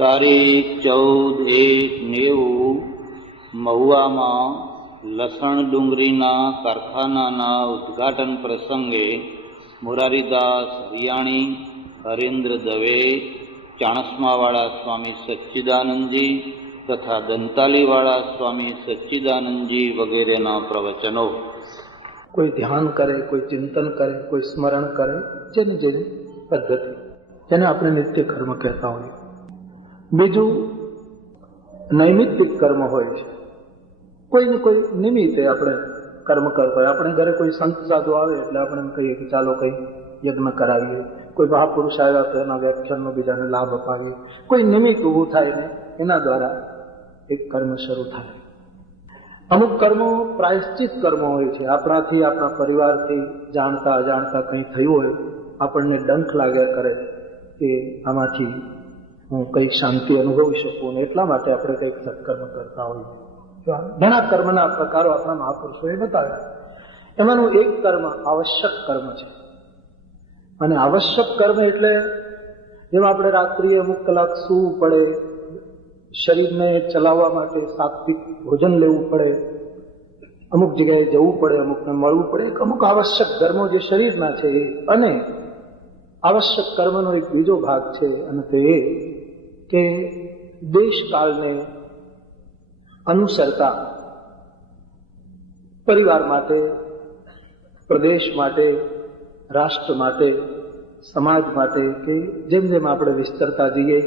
તારીખ 14/1/90 મહુવામાં લસણ ડુંગળીના કારખાનાના ઉદ્ઘાટન પ્રસંગે મોરારીદાસ હરિયાણી, હરેન્દ્ર દવે, ચાણસ્માવાળા સ્વામી સચ્ચિદાનંદજી તથા દંતાલીવાળા સ્વામી સચ્ચિદાનંદજી વગેરેના પ્રવચનો. કોઈ ધ્યાન કરે, કોઈ ચિંતન કરે, કોઈ સ્મરણ કરે, જેની જેની પદ્ધતિ, જેને આપણે નિત્ય કર્મ કહેતા હોઈએ. બીજું નૈમિત્તિક કર્મ હોય છે. કોઈ ને કોઈ નિમિત્તે આપણે કર્મ કરતા હોય. આપણે ઘરે કોઈ સંત સાધુ આવે એટલે આપણે એમ કહીએ કે ચાલો કંઈ યજ્ઞ કરાવીએ. કોઈ મહાપુરુષ આવ્યા તો એના વ્યાખ્યાનનો બીજાને લાભ અપાવીએ. કોઈ નિમિત્ત ઊભું થાય ને એના દ્વારા એક કર્મ શરૂ થાય. અમુક કર્મો પ્રાયશ્ચિત કર્મો હોય છે. આપણાથી, આપણા પરિવારથી જાણતા અજાણતા કંઈ થયું હોય, આપણને ડંખ લાગ્યા કરે કે આમાંથી હું કંઈક શાંતિ અનુભવી શકું ને એટલા માટે આપણે કંઈક સત્કર્મ કરતા હોઈએ. ઘણા કર્મના પ્રકારો આપણા મહાપુરુષોએ બતાવ્યા. એમાંનું એક કર્મ આવશ્યક કર્મ છે. અને આવશ્યક કર્મ એટલે જેમ આપણે રાત્રિએ અમુક કલાક સૂવું પડે, શરીરને ચલાવવા માટે સાત્વિક ભોજન લેવું પડે, અમુક જગ્યાએ જવું પડે, અમુકને મળવું પડે, અમુક આવશ્યક કર્મો જે શરીરના છે એ. અને આવશ્યક કર્મનો એક બીજો ભાગ છે, અને તે એ કે દેશકાળને અનુસરતા પરિવાર માટે, પ્રદેશ માટે, રાષ્ટ્ર માટે, સમાજ માટે, કે જેમ જેમ આપણે વિસ્તરતા જઈએ,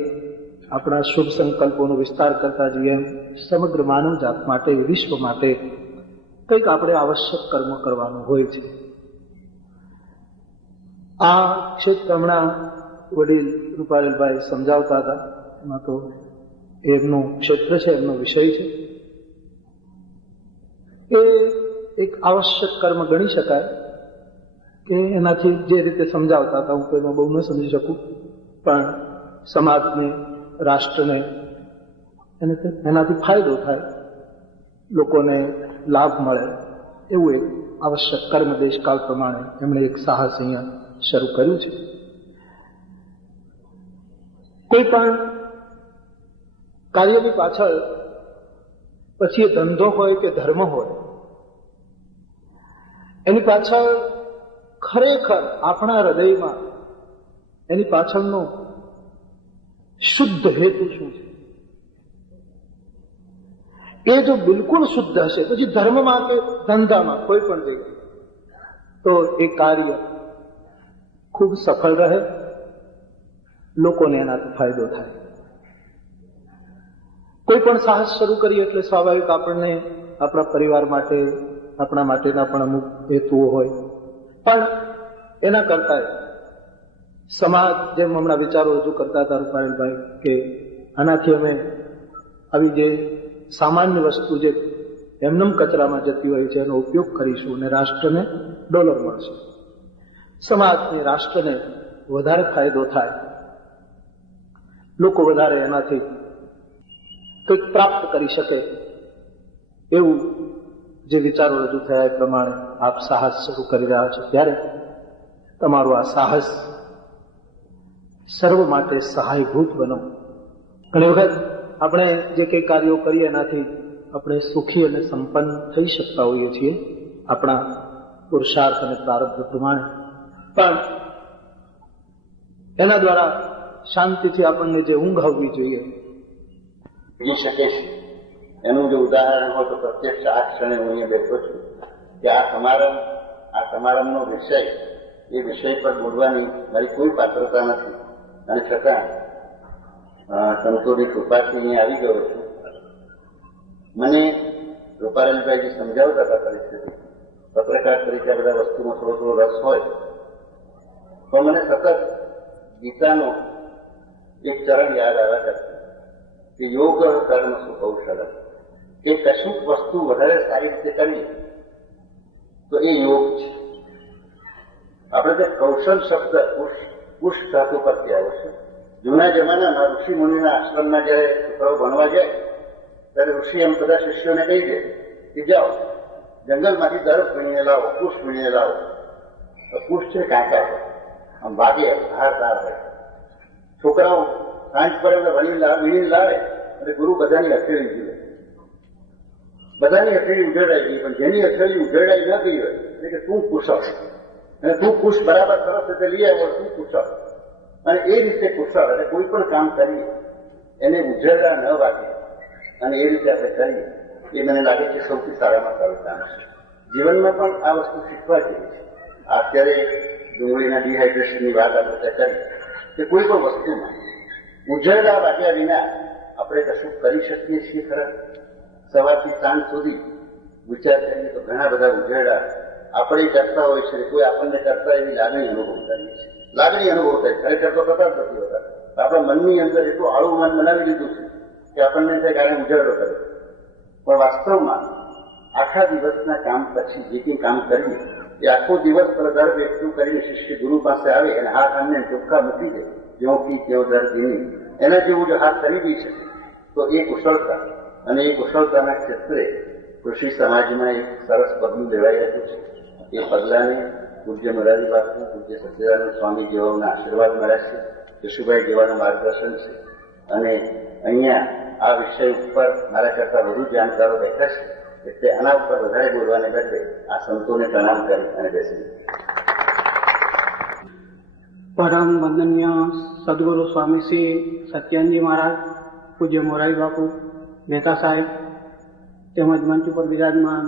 આપણા શુભ સંકલ્પોનો વિસ્તાર કરતા જઈએ, સમગ્ર માનવજાત માટે, વિશ્વ માટે કંઈક આપણે આવશ્યક કર્મ કરવાનું હોય છે. આ ક્ષેત્ર હમણાં વડીલ રૂપારેલભાઈ સમજાવતા હતા. એમાં તો એમનું ક્ષેત્ર છે, એમનો વિષય છે. એ એક આવશ્યક કર્મ ગણી શકાય કે એનાથી જે રીતે સમજાવતા હતા, હું કોઈમાં બહુ ન સમજી શકું, પણ સમાજને, રાષ્ટ્રને એનાથી ફાયદો થાય, લોકોને લાભ મળે, એવું એક આવશ્યક કર્મ દેશકાળ પ્રમાણે એમણે એક સાહસ અહીંયા શરૂ કર્યું છે. કોઈ પણ કાર્યની પાછળ, પછી એ ધંધો હોય કે ધર્મ હોય, એની પાછળ ખરેખર આપણા હૃદયમાં એની પાછળનો શુદ્ધ હેતુ શું છે, એ જો બિલકુલ શુદ્ધ હશે, પછી ધર્મમાં કે ધંધામાં કોઈ પણ જગ્યાએ, તો એ કાર્ય ખૂબ સફળ રહે, લોકોને એનાથી ફાયદો થાય. કોઈ પણ સાહસ શરૂ કરીએ એટલે સ્વાભાવિક આપણને આપણા પરિવાર માટે, આપણા માટેના પણ અમુક હેતુઓ હોય, પણ એના કરતા સમાજ, જેમ હમણાં વિચારો રજૂ કરતા હતા રૂપારેલભાઈ, કે આનાથી અમે આવી જે સામાન્ય વસ્તુ જે એમનેમ કચરામાં જતી હોય છે એનો ઉપયોગ કરીશું અને રાષ્ટ્રને ડોલર મળશે, સમાજને, રાષ્ટ્રને વધારે ફાયદો થાય, લોકો વધારે એનાથી કંઈક પ્રાપ્ત કરી શકે, એવું જે વિચારો રજૂ થયા એ પ્રમાણે આપ સાહસ શરૂ કરી રહ્યા છો. ત્યારે તમારું આ સાહસ સર્વ માટે સહાયભૂત બનો. ઘણી વખત આપણે જે કંઈ કાર્યો કરીએ એનાથી આપણે સુખી અને સંપન્ન થઈ શકતા હોઈએ છીએ આપણા પુરુષાર્થ અને પ્રારબ્ધ પ્રમાણે, પણ એના દ્વારા શાંતિથી આપણને જે ઊંઘ આવવી જોઈએ શકે છે. એનું જો ઉદાહરણ હોય તો પ્રત્યક્ષ આ ક્ષણે હું અહીંયા બેઠો છું કે આ સમારંભનો વિષય, એ વિષય પર બોલવાની મારી કોઈ પાત્રતા નથી, અને છતાં સંતોની કૃપાથી અહીંયા આવી ગયો છું. મને રૂપારેલભાઈ સમજાવતા હતા પરિસ્થિતિ, પત્રકાર તરીકે આ બધા વસ્તુમાં થોડો થોડો રસ હોય, પણ મને સતત ગીતાનો એક ચરણ યાદ આવ્યા કરતું કે યોગ કર્મ સુકૌશલ, કે કશુંક વસ્તુ વધારે સારી રીતે કરીએ તો એ યોગ છે. આપણે તે કૌશલ શબ્દ પુષ ધાતુ પરથી આવ્યો છે. જૂના જમાનામાં ઋષિ મુનિના આશ્રમમાં જયારે છોકરાઓ ભણવા જાય ત્યારે ઋષિ એમ બધા શિષ્યોને કહી દે કે જાઓ જંગલમાંથી દરફ વીણીને લાવો, પુષ્પ વીણીને લાવો. તો પુષ્પ છે કાંટા છે, આમ ભાગે હાર તાર હોય. છોકરાઓ સાંજ પર એમને વીણી લાવે અને ગુરુ બધાની હથેળી જુએ. બધાની હથેળી ઉજેડાઈ ગઈ, પણ જેની હથેળી ઉજેડાઈ ન ગઈ હોય એટલે કે તું કુશળ, અને તું કુશ બરાબર સરસ રીતે લઈ આવ્યો, તું કુશળ. અને એ રીતે કુશળ અને કોઈ પણ કામ કરીએ એને ઉજેડા ન વાગે અને એ રીતે આપણે કરીએ, એ મને લાગે છે સૌથી સારામાં સારું કામ છે. જીવનમાં પણ આ વસ્તુ શીખવા જેવી છે. અત્યારે ડુંગળીના ડિહાઇડ્રેશનની વાત આપણે કરી કે કોઈ પણ વસ્તુમાં ઉજળા વાગ્યા વિના આપણે કશું કરી શકીએ છીએ ખરા? સવારથી સાંજ સુધી વિચાર કરીએ તો ઘણા બધા ઉજળા આપણે કરતા હોય છે, કોઈ આપણને કરતા એવી લાગણી અનુભવ કરીએ છીએ. લાગણી અનુભવ થાય, ખરેખર તો થતા જ નથી હોતા. આપણા મનની અંદર એટલું આળું મન બનાવી દીધું છે કે આપણને થાય કારણે ઉજળો કરે, પણ વાસ્તવમાં આખા દિવસના કામ પછી જે કંઈ કામ કરીએ એ આખો દિવસ દર્દ એકઠું કરીને શિષ્ય ગુરુ પાસે આવે અને હાથ આમને ચોખ્ખા મૂકી દે, જેવો કી તેવો દર્દની એના જેવું જો હાથ કરી દઈ શકે તો એ કુશળતા, અને એ કુશળતાના ક્ષેત્રે કૃષિ સમાજમાં એક સરસ પગલું લેવાઈ રહ્યું છે. એ પગલાને પૂજ્ય મોરારી બાપુ, પૂજ્ય સચ્ચિદાનંદ સ્વામી જેવાના આશીર્વાદ મળ્યા છે, કેશુભાઈ જેવાના માર્ગદર્શન છે. અને અહીંયા આ વિષય ઉપર મારા કરતા વધુ જાણકારો બેઠા છે, એટલે આના ઉપર વધારે બોલવાને બદલે આ સંતોને પ્રણામ કરી અને બેસી. પરમ વંદનીય સદગુરુ સ્વામી શ્રી સત્યાનંદજી મહારાજ, પૂજ્ય મોરારી બાપુ, મહેતા સાહેબ, તેમજ મંચ ઉપર બિરાજમાન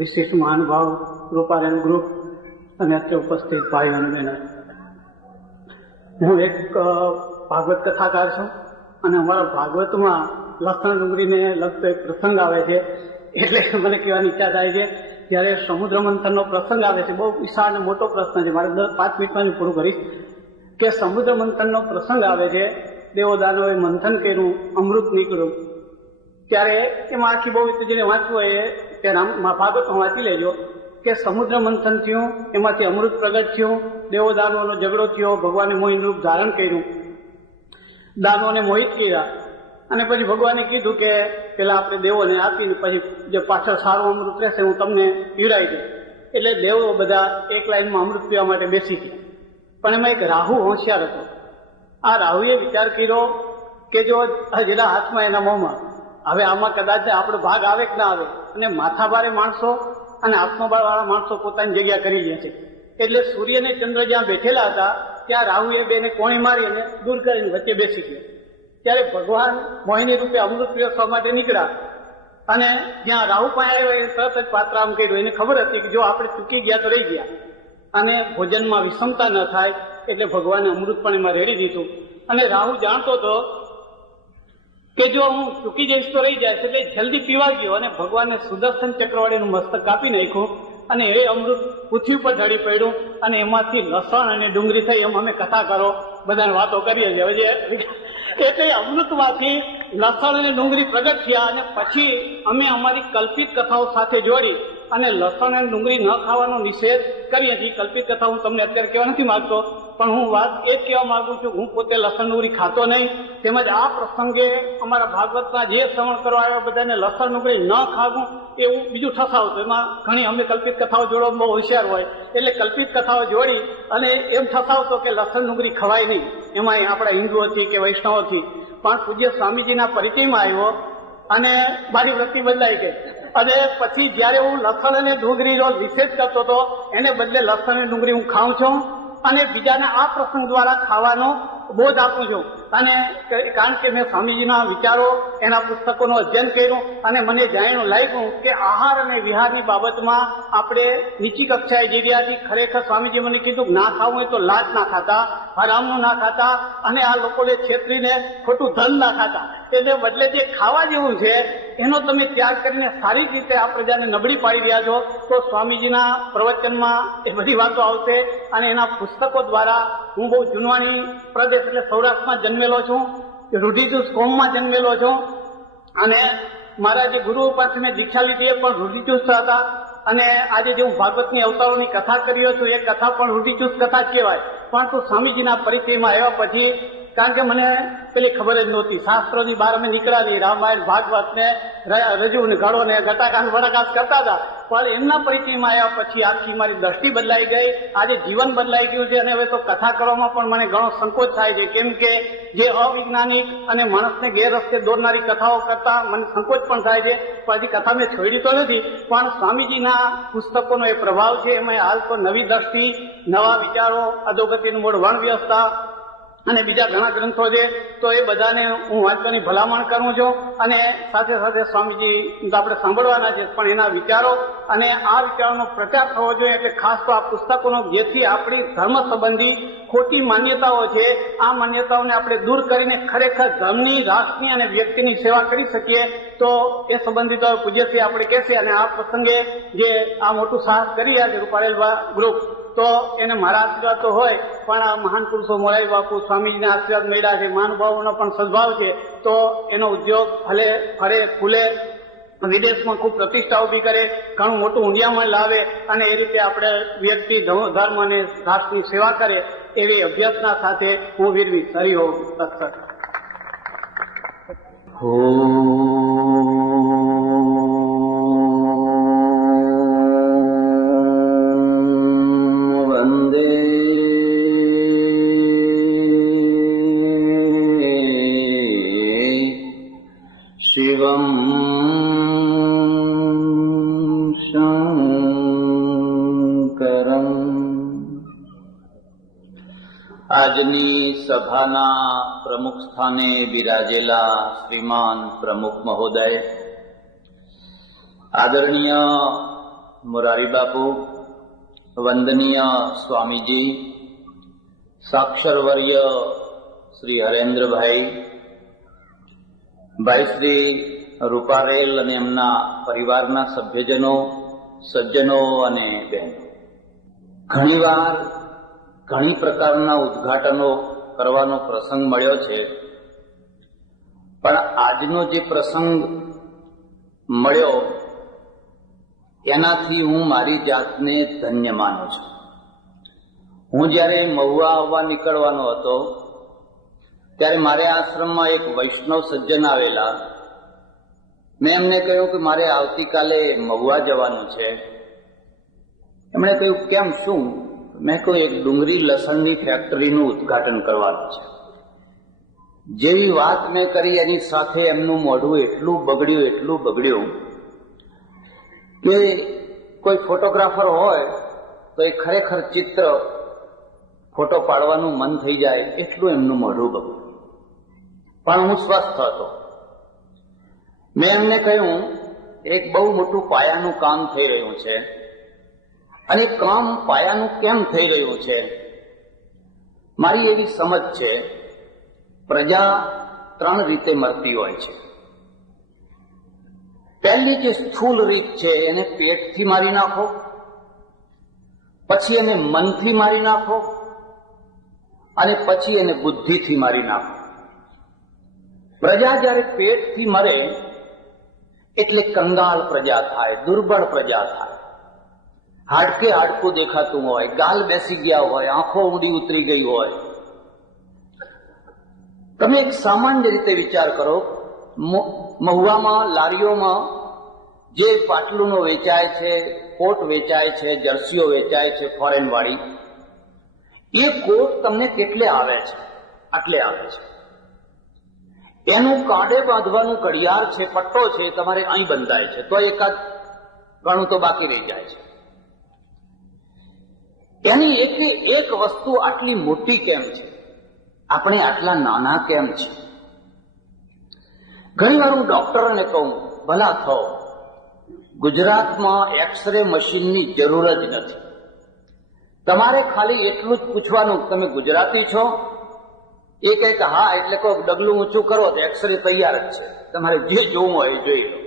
વિશિષ્ટ મહાનુભાવ, રૂપારેલ ગ્રુપ અને અત્રે ઉપસ્થિત ભાઈઓ અને બહેનો, હું એક ભાગવત કથાકાર છું અને અમારા ભાગવતમાં લસણ ડુંગળીને લગતો એક પ્રસંગ આવે છે, એટલે મને કહેવાની ઈચ્છા થાય છે. જ્યારે સમુદ્ર મંથનનો પ્રસંગ આવે છે, બહુ વિશાળ અને મોટો પ્રશ્ન છે, મારે 5 મિનિટમાં જ પૂરું કરીશ. કે સમુદ્ર મંથનનો પ્રસંગ આવે છે, દેવો દાનવોએ મંથન કર્યું, અમૃત નીકળ્યું. ત્યારે એમાં આખી બહુ જેને વાંચવું હોય તે ભાગવતમાં વાંચી લેજો કે સમુદ્ર મંથન થયું, એમાંથી અમૃત પ્રગટ થયું, દેવો દાનવોનો ઝઘડો થયો, ભગવાને મોહિન રૂપ ધારણ કર્યું, દાનવોને મોહિત કર્યા, અને પછી ભગવાને કીધું કે પેલા આપણે દેવોને આપીને પછી જે પાછળ સારું અમૃત રહેશે હું તમને પીવડાવી દઈશ. એટલે દેવો બધા એક લાઈનમાં અમૃત પીવા માટે બેસી ગયા. પણ એમાં એક રાહુ હોશિયાર હતો. આ રાહુએ વિચાર કર્યો કે જો જેના હાથમાં એના મોંમાં, હવે આમાં કદાચ આપણો ભાગ આવે કે ના આવે, અને માથાભારે માણસો અને આત્મબળવાળા માણસો પોતાની જગ્યા કરી લે છે. એટલે સૂર્ય અને ચંદ્ર જ્યાં બેઠેલા હતા ત્યાં રાહુએ બેને કોણી મારી અને દૂર કરીને વચ્ચે બેસી ગયા. ત્યારે ભગવાન મોહિની રૂપે અમૃત પીરસવા માટે નીકળ્યા અને જ્યાં રાહુ પાસે આવ્યો એ તરત જ પાત્ર આમ કર્યું. એને ખબર હતી કે જો આપણે ચૂકી ગયા તો રહી ગયા, અને ભોજનમાં વિષમતા ન થાય એટલે ભગવાને અમૃત પણ એમાં રેડી દીધું. અને રાહુ જાણતો હતો કે જો હું ચૂકી જઈશ તો રહી જાય, એટલે જલ્દી પીવા ગયો અને ભગવાને સુદર્શન ચક્ર વડેનું મસ્તક કાપી નાખ્યું અને એ અમૃત પૃથ્વી પર ઢળી પડ્યું અને એમાંથી લસણ અને ડુંગળી થઈ. એમ અમે કથા કરો બધાને વાતો કરીએ છીએ. એટલે અમૃતમાંથી લસણ અને ડુંગળી પ્રગટ થયા અને પછી અમે અમારી કલ્પિત કથાઓ સાથે જોડી અને લસણ અને ડુંગળી ન ખાવાનો નિષેધ કરીએ છીએ. કલ્પિત કથા હું તમને અત્યારે કહેવા નથી માંગતો, પણ હું વાત એ જ કહેવા માંગુ છું, હું પોતે લસણ ડુંગળી ખાતો નહીં. તેમજ આ પ્રસંગે અમારા ભાગવતના જે શ્રવણ કરવા આવ્યા બધાને લસણ ડુંગળી ન ખાવું એવું બીજું ઠસાવતું. એમાં ઘણી અમે કલ્પિત કથાઓ જોડો બહુ હોશિયાર હોય, એટલે કલ્પિત કથાઓ જોડી અને એમ ઠસાવતો કે લસણ ડુંગળી ખવાય નહીં, એમાં આપણા હિન્દુઓથી કે વૈષ્ણવોથી. પણ પૂજ્ય સ્વામીજીના પરિચયમાં આવ્યો અને મારી વૃત્તિ બદલાઈ ગઈ. અને પછી જયારે હું લસણ અને ડુંગળીનો નિષેધ કરતો હતો એને બદલે લસણ અને ડુંગળી હું ખાઉં છું અને બીજાને આ પ્રસંગ દ્વારા ખાવાનો બોધ આપું છું. અને કારણ કે મેં સ્વામીજીના વિચારો, એના પુસ્તકોનું અધ્યયન કર્યું અને મને જાણ્યું લાગ્યું કે આહાર અને વિહારની બાબતમાં આપણે નીચી કક્ષાએ જઈ રહ્યા છીએ. ખરેખર સ્વામીજી મને કીધું ના ખાવું હોય તો લાજ ના ખાતા, હરામનું ના ખાતા અને આ લોકોને છેતરીને ખોટું ધન ના ખાતા. તેને બદલે જે ખાવા જેવું છે એનો તમે ત્યાગ કરીને સારી રીતે આ પ્રજાને નબળી પાડી રહ્યા છો. તો સ્વામીજીના પ્રવચનમાં એ બધી વાતો આવશે અને એના પુસ્તકો દ્વારા હું બહુ જુનવાણી પ્રદેશ એટલે સૌરાષ્ટ્રમાં જન્મેલો છું, રૂઢિચુસ્ત કોમમાં જન્મેલો છું અને મારા જે ગુરુઓ પાસે મેં દીક્ષા લીધી એ પણ રૂઢિચુસ્ત હતા. અને આજે જે હું ભાગવતની અવતારોની કથા કર્યો છું એ કથા પણ રૂઢિચુસ્ત કથા જ કહેવાય. પરંતુ સ્વામીજીના પરિચયમાં આવ્યા પછી કારણ કે મને પેલી ખબર જ નહોતી. શાસ્ત્રોની બહાર અમે નીકળ્યા નહીં. રામાયણ ભાગવત ને રજુ ને ઘડો ને ઘટાકાન વડાકાસ કરતા હતા, પણ એમના પરિચયમાં આવ્યા પછી આખી મારી દ્રષ્ટિ બદલાઈ ગઈ. આજે જીવન બદલાઈ ગયું છે અને હવે તો કથા કરવામાં પણ મને ઘણો સંકોચ થાય છે, કેમ કે જે અવૈજ્ઞાનિક અને માણસને ગેરરસ્તે દોરનારી કથાઓ કરતા મને સંકોચ પણ થાય છે. પણ હજી કથા મેં છોડી તો નથી, પણ સ્વામીજીના પુસ્તકોનો એ પ્રભાવ છે. એમાં હાલ તો નવી દ્રષ્ટિ, નવા વિચારો, અધોગતિનું મૂળ વર્ણવ્યવસ્થા અને બીજા ઘણા ગ્રંથો છે. તો એ બધાને હું વાંચવાની ભલામણ કરું છું. અને સાથે સાથે સ્વામીજી તો આપણે સાંભળવાના છે, પણ એના વિચારો અને આ વિચારોનો પ્રચાર થવો જોઈએ. એટલે ખાસ તો આ પુસ્તકોનો, જેથી આપણી ધર્મ સંબંધી ખોટી માન્યતાઓ છે, આ માન્યતાઓને આપણે દૂર કરીને ખરેખર ધર્મની, રાષ્ટ્રની અને વ્યક્તિની સેવા કરી શકીએ. તો એ સંબંધિત પૂજ્યશ્રી આપણે કહેશે. અને આ પ્રસંગે જે આ મોટું સાહસ કરી રહ્યા છે રૂપારેલ ગ્રુપ, તો એને મારા આશીર્વાદ તો હોય, પણ આ મહાન પુરુષો મોરારી બાપુ સ્વામીજીના આશીર્વાદ મળ્યા છે, મહાનુભાવોનો પણ સદભાવ છે. તો એનો ઉદ્યોગ ફળે ફૂલે, વિદેશમાં ખૂબ પ્રતિષ્ઠા ઉભી કરે, ઘણું મોટું ઊંડિયામણ લાવે અને એ રીતે આપણે વ્યક્તિ, ધર્મ અને રાષ્ટ્રની સેવા કરે, એવી અભ્યર્થના સાથે હું વિરવીશ. હરિઓમ તત્સત. શિવમ શંકરમ. આજની સભાના પ્રમુખ સ્થાને બિરાજેલા શ્રીમાન પ્રમુખ મહોદય, આદરણીય મોરારી બાપુ, વંદનીય સ્વામીજી, સાક્ષરવર્ય શ્રી હરેન્દ્રભાઈ, ભાઈ શ્રી રૂપારેલ અને એમના પરિવારના સભ્યજનો, સજ્જનો અને બહેનો, ઘણીવાર ઘણી પ્રકારના ઉદ્ઘાટનો કરવાનો પ્રસંગ મળ્યો છે, પણ આજનો જે પ્રસંગ મળ્યો એનાથી હું મારી જાતને ધન્ય માનું છું. હું જ્યારે મહુવા આવવા નીકળવાનો હતો ત્યારે મારે આશ્રમમાં એક વૈષ્ણવ સજ્જન આવેલા. મેં એમને કહ્યું કે મારે આવતીકાલે મહુવા જવાનું છે. એમણે કહ્યું કેમ, શું? મેં કહ્યું એક ડુંગળી લસણની ફેક્ટરીનું ઉદ્ઘાટન કરવાનું છે. જેવી વાત મેં કરી એની સાથે એમનું મોઢું એટલું બગડ્યું કે કોઈ ફોટોગ્રાફર હોય તો એ ખરેખર ચિત્ર ફોટો પાડવાનું મન થઈ જાય એટલું એમનું મોઢું બગડ્યું. પણ હું સ્વસ્થ હતો. મેં એમને કહ્યું એક બહુ મોટું પાયાનું કામ થઈ રહ્યું છે, અને કામ પાયાનું કેમ થઈ રહ્યું છે? મારી એવી સમજ છે, પ્રજા 3 રીતે મરતી હોય છે. પહેલી જે સ્થૂલ રીત છે એને પેટથી મારી નાખો, પછી એને મનથી મારી નાખો, અને પછી એને બુદ્ધિથી મારી નાખો. પ્રજા જ્યારે પેટથી મરે એટલે કંગાળ પ્રજા થાય, દુર્બળ પ્રજા થાય. હાડકે હાડકું દેખાતું હોય, ગાલ બેસી ગયા હોય, આંખો ઊંડી ઉતરી ગઈ હોય. તમે એક સામાન્ય રીતે વિચાર કરો, મહુવામાં લારીઓમાં જે પાટલુનો વેચાય છે, કોટ વેચાય છે, જર્સીઓ વેચાય છે ફોરેન વાળી, એ કોટ તમને કેટલે આવે છે? આટલે આવે છે. એનું કાંડે બાંધવાનું ઘડિયાળ છે, પટ્ટો છે, તમારે અહીં બંધાય છે, તો એકાદ ઘણું તો બાકી રહી જાય છે. એની એક વસ્તુ આટલી મોટી કેમ છે? આપણે આટલા નાના કેમ છે? ઘણી વાર હું ડોક્ટરોને કહું, ભલા થો, ગુજરાતમાં એક્સરે મશીનની જરૂર જ નથી. તમારે ખાલી એટલું જ પૂછવાનું, તમે ગુજરાતી છો? એ કહે કે હા, એટલે કોઈ ડગલું ઊંચું કરો તો એક્સરે તૈયાર જ છે. તમારે જે જોવું હોય એ જોઈ લો,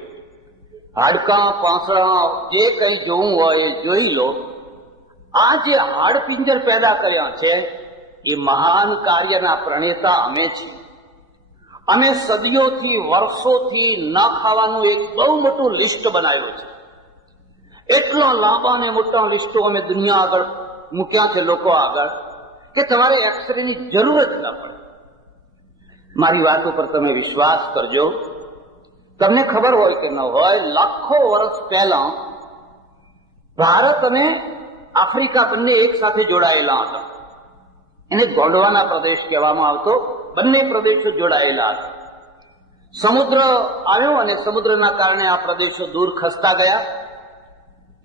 હાડકાં પાંસળા જે કંઈ જોવું હોય એ જોઈ લો. આ જે હાડપિંજર પેદા કર્યા છે એ મહાન કાર્યના પ્રણેતા અમે છીએ. અમે સદીઓથી, વર્ષોથી ન ખાવાનું એક બહુ મોટું લિસ્ટ બનાવ્યું છે. એટલા લાંબા ને મોટા લિસ્ટો અમે દુનિયા આગળ મૂક્યા છે, લોકો આગળ, કે તમારે એક્સરેની જરૂર જ ન પડે. મારી વાત ઉપર તમે વિશ્વાસ કરજો. તમને ખબર હોય કે ન હોય, લાખો વર્ષ પહેલા ભારત અને આફ્રિકા બંને એક સાથે જોડાયેલા હતા. એને ગોંડવાના પ્રદેશ કહેવામાં આવતો. બંને પ્રદેશો જોડાયેલા હતા. સમુદ્ર આવ્યો અને સમુદ્રના કારણે આ પ્રદેશો દૂર ખસતા ગયા.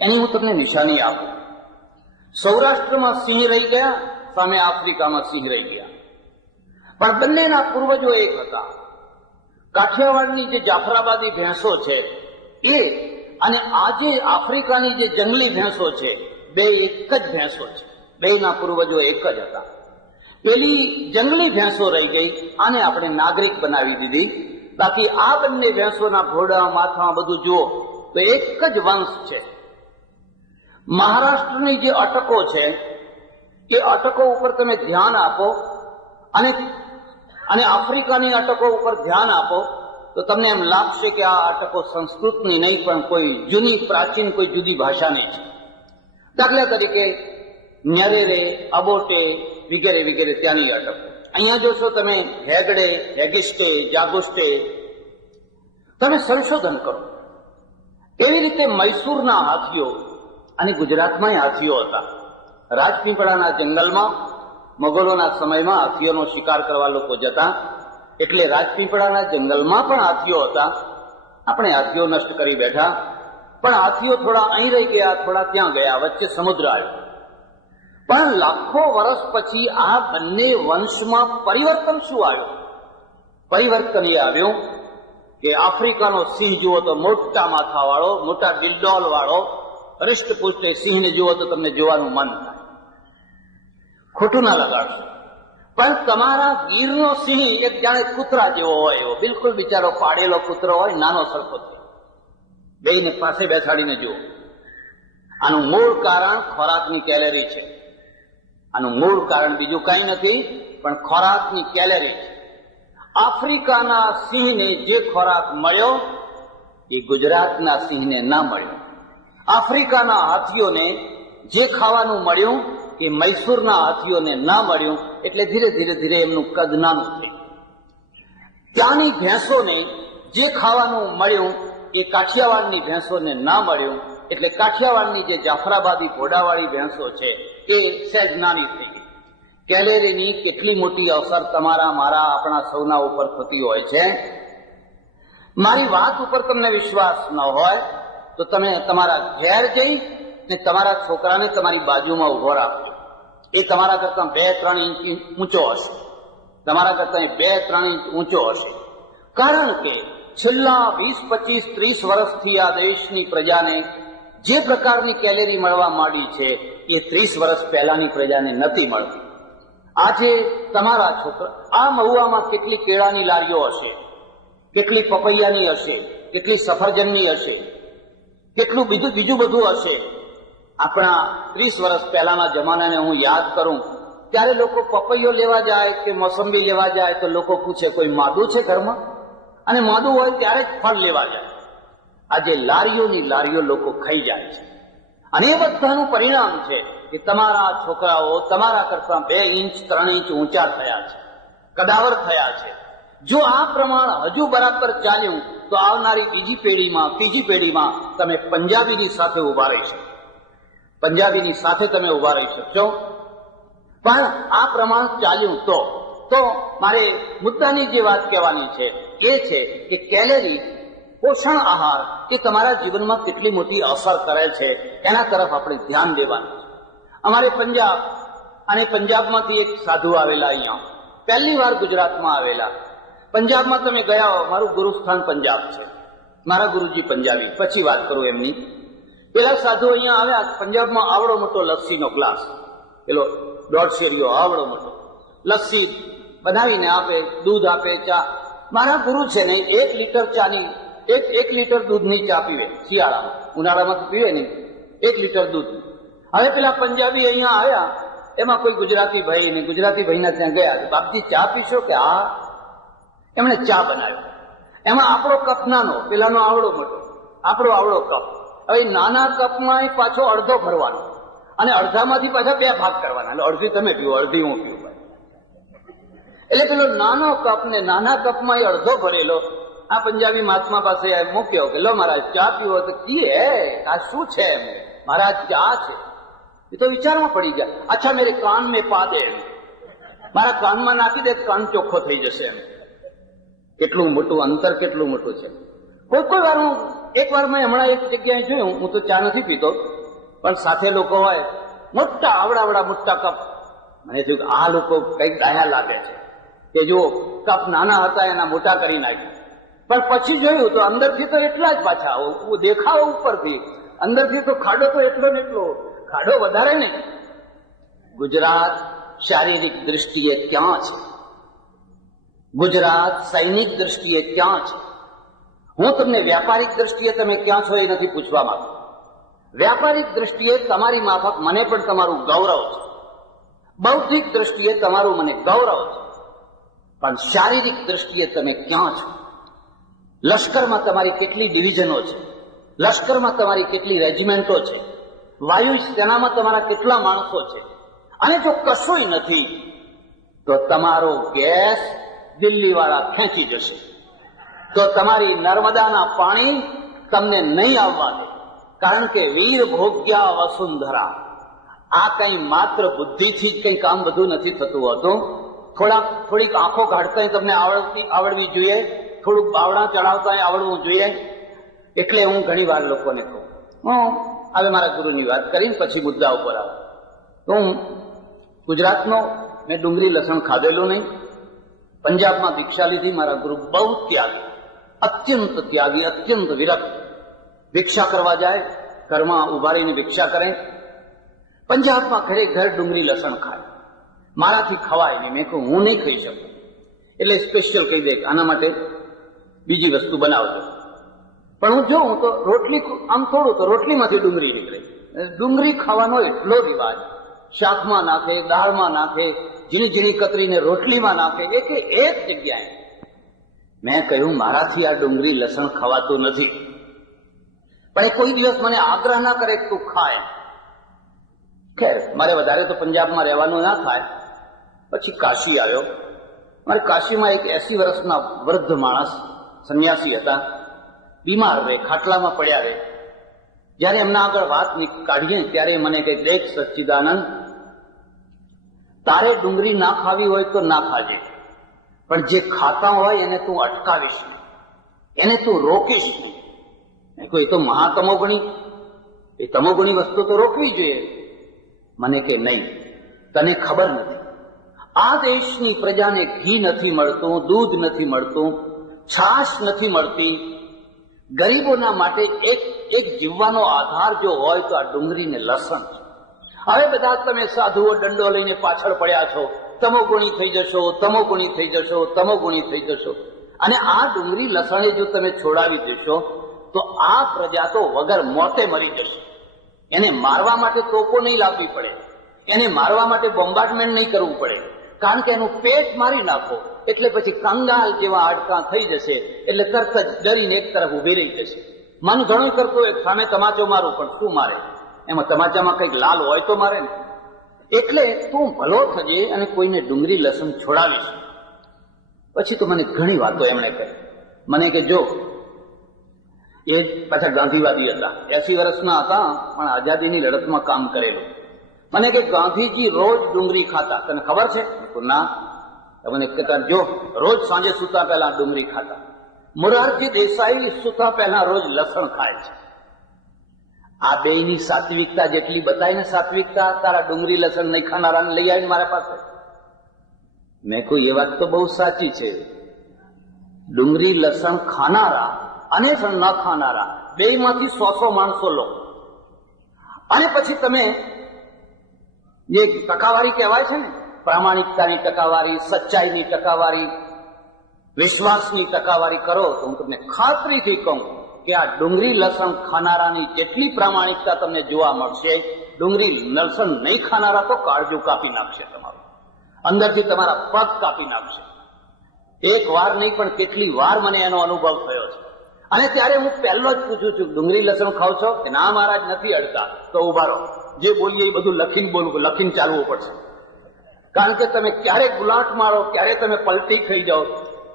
એની હું તમને નિશાની આપું. સૌરાષ્ટ્રમાં સિંહ રહી ગયા, સામે આફ્રિકામાં સિંહ રહી ગયા. પણ બંનેના પૂર્વજો એક હતા. કાઠિયાવાડની જે જાફરાબાદી ભેંસો છે એ અને આજે આફ્રિકાની જે જંગલી ભેંસો છે, બે એક જ ભેંસો છે. બેના પૂર્વજો એક જ હતા. પેલી જંગલી ભેંસો રહી ગઈ, આને આપણે નાગરિક બનાવી દીધી. બાકી આ બંને ભેંસોના ઘોડા, માથા બધું જુઓ તો એક જ વંશ છે. મહારાષ્ટ્રની જે અટકો છે એ અટકો ઉપર તમે ધ્યાન આપો અને આફ્રિકાની અટકો ઉપર ધ્યાન આપો તો તમને એમ લાગશે કે આ અટકો સંસ્કૃતની નહીં પણ કોઈ જૂની પ્રાચીન કોઈ જુદી ભાષાની છે. દાખલા તરીકે ન્યરેરે, અબોટે વગેરે વગેરે ત્યાંની અટકો. અહીંયા જોશો તમે હેગડે, હેગિસ્ટે, જાગુસ્ટે. તમે સંશોધન કરો. એવી રીતે મૈસૂરના હાથીઓ અને ગુજરાતમાં હાથીઓ હતા. રાજપીપળાના જંગલમાં મોગલોના સમયમાં હાથીઓનો શિકાર કરવા લોકો જતા, એટલે રાજપીપળાના જંગલમાં પણ હાથીઓ હતા. આપણે હાથીઓ નષ્ટ કરી બેઠા, પણ હાથીઓ થોડા અહીં રહી ગયા, થોડા ત્યાં ગયા, વચ્ચે સમુદ્ર આવ્યો. પણ લાખો વર્ષ પછી આ બંને વંશમાં પરિવર્તન શું આવ્યું? પરિવર્તન એ આવ્યું કે આફ્રિકાનો સિંહ જુઓ તો મોટા માથા વાળો, મોટા ડિલડોલ વાળો, હૃષ્ટપુષ્ટ સિંહને જુઓ તો તમને જોવાનું મન થાય. ખોટું ના લગાડશો. પણ તમારા ગીરનો સિંહ એક જાણે કૂતરા જેવો હોય એવો, બિલકુલ બિચારો પાડેલો કૂતરો હોય, નાનો સરખો છે. બેયને પાસે બેસાડીને જુઓ. આનું મૂળ કારણ ખોરાકની કેલેરી છે. આનું મૂળ કારણ બીજું કઈ નથી પણ ખોરાકની કેલેરી છે. આફ્રિકાના સિંહને જે ખોરાક મળ્યો એ ગુજરાતના સિંહને ના મળ્યો. આફ્રિકાના હાથીઓને જે ખાવાનું મળ્યું એ મૈસૂરના હાથીઓને ના મળ્યું. એટલે ધીરે ધીરે ધીરે એમનું કદ નાનું થયું. ત્યાંની ભેંસોને જે ખાવાનું મળ્યું એ કાઠિયાવાડની ભેંસોને ના મળ્યું. એટલે કાઠિયાવાડની જે જાફરાબાદી ઘોડાવાળી ભેંસો છે એ સહેજ નાની થઈ ગઈ. કેલેરીની કેટલી મોટી અસર તમારા, મારા, આપણા સૌના ઉપર થતી હોય છે. મારી વાત ઉપર તમને વિશ્વાસ ન હોય તો તમે તમારા ઘેર જઈ ને તમારા છોકરાને તમારી બાજુમાં ઉભો રાખજો. એ તમારા કરતા 2-3 ઇંચ ઊંચો હશે. તમારા કરતા 2-3 ઇંચ ઊંચો હશે. કારણ કે છેલ્લા 20-25-30 વર્ષથી આ દેશની પ્રજાને જે પ્રકારની કેલેરી મળવા માંડી છે એ 30 વર્ષ પહેલાની પ્રજાને નથી મળતી. આજે તમારા છોકરા, આ મહુવામાં કેટલી કેળાની લારીઓ હશે, કેટલી પપૈયાની હશે, કેટલી સફરજનની હશે, કેટલું બીજું બધું હશે. આપણા 30 વર્ષ પહેલાના જમાનાને હું યાદ કરું ત્યારે લોકો પપૈયો લેવા જાય કે મોસંબી લેવા જાય તો લોકો પૂછે કોઈ માદું છે ઘરમાં? અને માદું હોય ત્યારે જ ફળ લેવા જાય. આજે લારીઓની લારીઓ લોકો ખાઈ જાય છે. અને એ બધાનું પરિણામ છે કે તમારા છોકરાઓ તમારા કરતા 2 ઇંચ 3 ઇંચ ઊંચા થયા છે, કદાવર થયા છે. જો આ પ્રમાણ હજુ બરાબર ચાલ્યું તો આવનારી બીજી પેઢીમાં, ત્રીજી પેઢીમાં તમે પંજાબીની સાથે ઉભા રહી શકો. પંજાબીની સાથે તમે ઉભા રહી શકશો. પણ આ પ્રમાણ ચાલ્યું તો મારે મુદ્દાની જે વાત કહેવાની છે એ છે કે કેલેરી, પોષણ આહાર એ તમારા જીવનમાં કેટલી મોટી અસર કરે છે એના તરફ આપણે ધ્યાન દેવાનું છે. અમારે પંજાબ અને પંજાબમાંથી એક સાધુ આવેલા, અહીંયા પહેલી વાર ગુજરાતમાં આવેલા. પંજાબમાં તમે ગયા હો, મારું ગુરુસ્થાન પંજાબ છે, મારા ગુરુજી પંજાબી, પછી વાત કરું એમની. પેલા સાધુ અહીંયા આવ્યા. પંજાબમાં આવડો મોટો લસ્સીનો ગ્લાસ, પેલો 1.5 શેરીઓ આવડો મોટો લસ્સી બનાવીને આપે, દૂધ આપે, ચા. મારા ગુરુ છે ને 1 લીટર ચાની, 1 લીટર દૂધની ચા પીવે શિયાળામાં. ઉનાળામાં તો પીવે નહીં. 1 લીટર દૂધ. હવે પેલા પંજાબી અહીંયા આવ્યા, એમાં કોઈ ગુજરાતી ભાઈ ને ગુજરાતી ભાઈના ત્યાં ગયા. બાપજી ચા પીશો? કે હા. એમણે ચા બનાવ્યો. એમાં આપણો કપ નાનો, પેલાનો આવડો મોટો, આપણો આવડો કપ. હવે નાના કપમાં પાછો અડધો ભરવાનો અને અડધામાંથી પાછા 2 ભાગ કરવાના. એટલે અડધી તમે પીવો, અડધી હું પીવું. એટલે પેલો નાનો કપ ને નાના કપમાં એ અડધો ભરેલો આ પંજાબી મહાત્મા પાસે મૂક્યો કે લો મહારાજ ચા પીવો તો કી હે આ શું છે એમ મહારાજ ચા છે એ તો વિચારમાં પડી ગયા અચ્છા મેરે કાન મેં પા દે મારા કાનમાં નાખી દે કાન ચોખ્ખો થઈ જશે એમ કેટલું મોટું અંતર કેટલું મોટું છે કોઈ વાર હું એક વાર મેં હમણાં એક જગ્યાએ જોયું હું તો ચા નથી પીતો પણ સાથે લોકો હોય મોટા આવડા મોટા કપ મને થયું કે આ લોકો કઈક દયા લાગે છે કે જો કપ નાના હતા એના મોટા કરી નાખ્યા પણ પછી જોયું તો અંદરથી તો એટલા જ પાછા દેખાવો ઉપરથી અંદરથી તો ખાડો તો એટલો ને એટલો ખાડો વધારે નહીં. ગુજરાત શારીરિક દ્રષ્ટિએ ક્યાં છે? ગુજરાત સૈનિક દ્રષ્ટિએ ક્યાં છે? હું તમને વ્યાપારિક દ્રષ્ટિએ તમે ક્યાં છો એ નથી પૂછવા માંગતો. વ્યાપારિક દ્રષ્ટિએ તમારી માફક મને પણ તમારું ગૌરવ છે, બૌદ્ધિક દ્રષ્ટિએ તમારું મને ગૌરવ છે, પણ શારીરિક દ્રષ્ટિએ તમે ક્યાં છો? લશ્કરમાં તમારી કેટલી ડિવિઝનો છે? લશ્કરમાં તમારી કેટલી રેજિમેન્ટો છે? વાયુ સેનામાં તમારા કેટલા માણસો છે? અને જો કશું નથી તો તમારો ગેસ દિલ્હી વાળા ખેંચી જશે, તો તમારી નર્મદાના પાણી તમને નહીં આવવા દે, કારણ કે વીર ભોગ્યા વસુંધરા. આ કઈ માત્ર બુદ્ધિથી જ કઈ કામ બધું નથી થતું હોતું. થોડીક આંખો કાઢતા તમને આવડવી જોઈએ, થોડુંક બાવડા ચડાવતા આવડવું જોઈએ. એટલે હું ઘણી વાર લોકોને કહું, હું હવે મારા ગુરુની વાત કરીને પછી મુદ્દા ઉપર આવું તો હું ગુજરાતનો મેં ડુંગળી લસણ ખાધેલું નહીં. પંજાબમાં ભિક્ષા લીધી. મારા ગુરુ બહુ ત્યાગી, અત્યંત વિરક્ત. ભિક્ષા કરવા જાય, ઘરમાં ઉભા રહીને ભિક્ષા કરે. પંજાબમાં ઘરે ઘર ડુંગળી લસણ ખાય. મારાથી ખવાય નહીં. મેં કહું હું નહીં ખાઈ શકું. એટલે સ્પેશિયલ કહી દે આના માટે બીજી વસ્તુ બનાવજો. પણ હું જોઉં તો રોટલી આમ થોડું તો રોટલીમાંથી ડુંગળી નીકળે. ડુંગળી ખાવાનો એટલો રિવાજ, શાકમાં નાખે, દાળમાં નાખે, ઝીણી ઝીણી કતરીને રોટલીમાં નાખે, એક જગ્યાએ. મેં કહ્યું મારાથી આ ડુંગળી લસણ ખવાતું નથી, પણ એ કોઈ દિવસ મને આગ્રહ ના કરે કે તું ખાય. ખેર મારે વધારે તો પંજાબમાં રહેવાનું ના થાય. પછી કાશી આવ્યો. મારે કાશીમાં એક 80 વર્ષના વૃદ્ધ માણસ સંન્યાસી હતા, બીમાર રહે, ખાટલામાં પડ્યા રહે. જયારે એમના આગળ વાત કાઢીએ ત્યારે મને કહે, દેખ સચ્ચિદાનંદ, તારે ડુંગળી ના ખાવી હોય તો ના ખાજે, પણ જે ખાતા હોય એને તું અટકાવીશ નહીં, એને તું રોકીશ નહીં. મેં કહ્યું એ તો મહાતમોગુણી, એ તમોગુણી વસ્તુ તો રોકવી જોઈએ. મને કે નહીં, તને ખબર નથી, આ દેશની પ્રજાને ઘી નથી મળતું, દૂધ નથી મળતું, છાશ નથી મળતી. ગરીબોના માટે એક જીવવાનો આધાર જો હોય તો આ ડુંગળી ને લસણ છે. હવે બધા તમે સાધુઓ દંડો લઈને પાછળ પડ્યા છો, તમોગુણી થઈ જશો, તમોગુણી થઈ જશો, તમોગુણી થઈ જશો. અને આ ડુંગળી લસણે જો તમે છોડાવી દેશો તો આ પ્રજા તો વગર મોતે મરી જશે. એને મારવા માટે તોપો નહીં લાવવી પડે, એને મારવા માટે બોમ્બાર્ડમેન્ટ નહીં કરવું પડે, કારણ કે એનું પેટ મારી નાખો એટલે પછી કંગાલ જેવા હાડકાં થઈ જશે. એટલે તરત જ ડરીને એક તરફ ઉભી રહી જશે. મન ઘણું કરતું એક સામે તમાચો મારું, પણ શું મારે? એમાં તમાચામાં કંઈક લાલ હોય તો મારે ને. એટલે તું ભલો થજે અને કોઈને ડુંગળી લસણ છોડાવીશ. પછી તો મને ઘણી વાતો એમણે કરી. મને કે જો એ પાછા ગાંધીવાદી હતા, 80 વર્ષના હતા, પણ આઝાદીની લડતમાં કામ કરેલું. મને કે ગાંધીજી રોજ ડુંગળી ખાતા, તને ખબર છે? ના. મને કહેતા જો રોજ સાંજે સૂતા પહેલા ડુંગળી ખાતા. મોરારજી દેસાઈ સૂતા પહેલા રોજ લસણ ખાય છે. આ બેયની સાત્વિકતા જેટલી બતાય ને સાત્વિકતા, તારા ડુંગળી લસણ નહીં ખાનારાને લઈ આવીને મારા પાસે. મેં કહ્યું એ વાત તો બહુ સાચી છે. ડુંગળી લસણ ખાનારા અને ન ખાનારા બેયમાંથી 100 માણસો લો, અને પછી તમે જે ટકાવારી કહેવાય છે ને, પ્રામાણિકતાની ટકાવારી, સચ્ચાઈની ટકાવારી, વિશ્વાસની ટકાવારી કરો તો હું તમને ખાતરીથી કહું કે આ ડુંગળી લસણ ખાનારાની જેટલી પ્રામાણિકતા તમને જોવા મળશે, ડુંગળી લસણ નહીં ખાનારા તો કાળજું કાપી નાખશે તમારું, અંદરથી તમારા પગ કાપી નાખશે. એક વાર નહીં પણ કેટલી વાર મને એનો અનુભવ થયો છે. અને ત્યારે હું પહેલો જ પૂછું છું, ડુંગળી લસણ ખાવ છો? કે ના મહારાજ નથી અડતા. તો ઉભા રહો, જે બોલીએ એ બધું લખીને બોલવું, લખીને ચાલવું પડશે. કારણ કે તમે ક્યારે ગુલાટ મારો, ક્યારે તમે પલટી થઈ જાઓ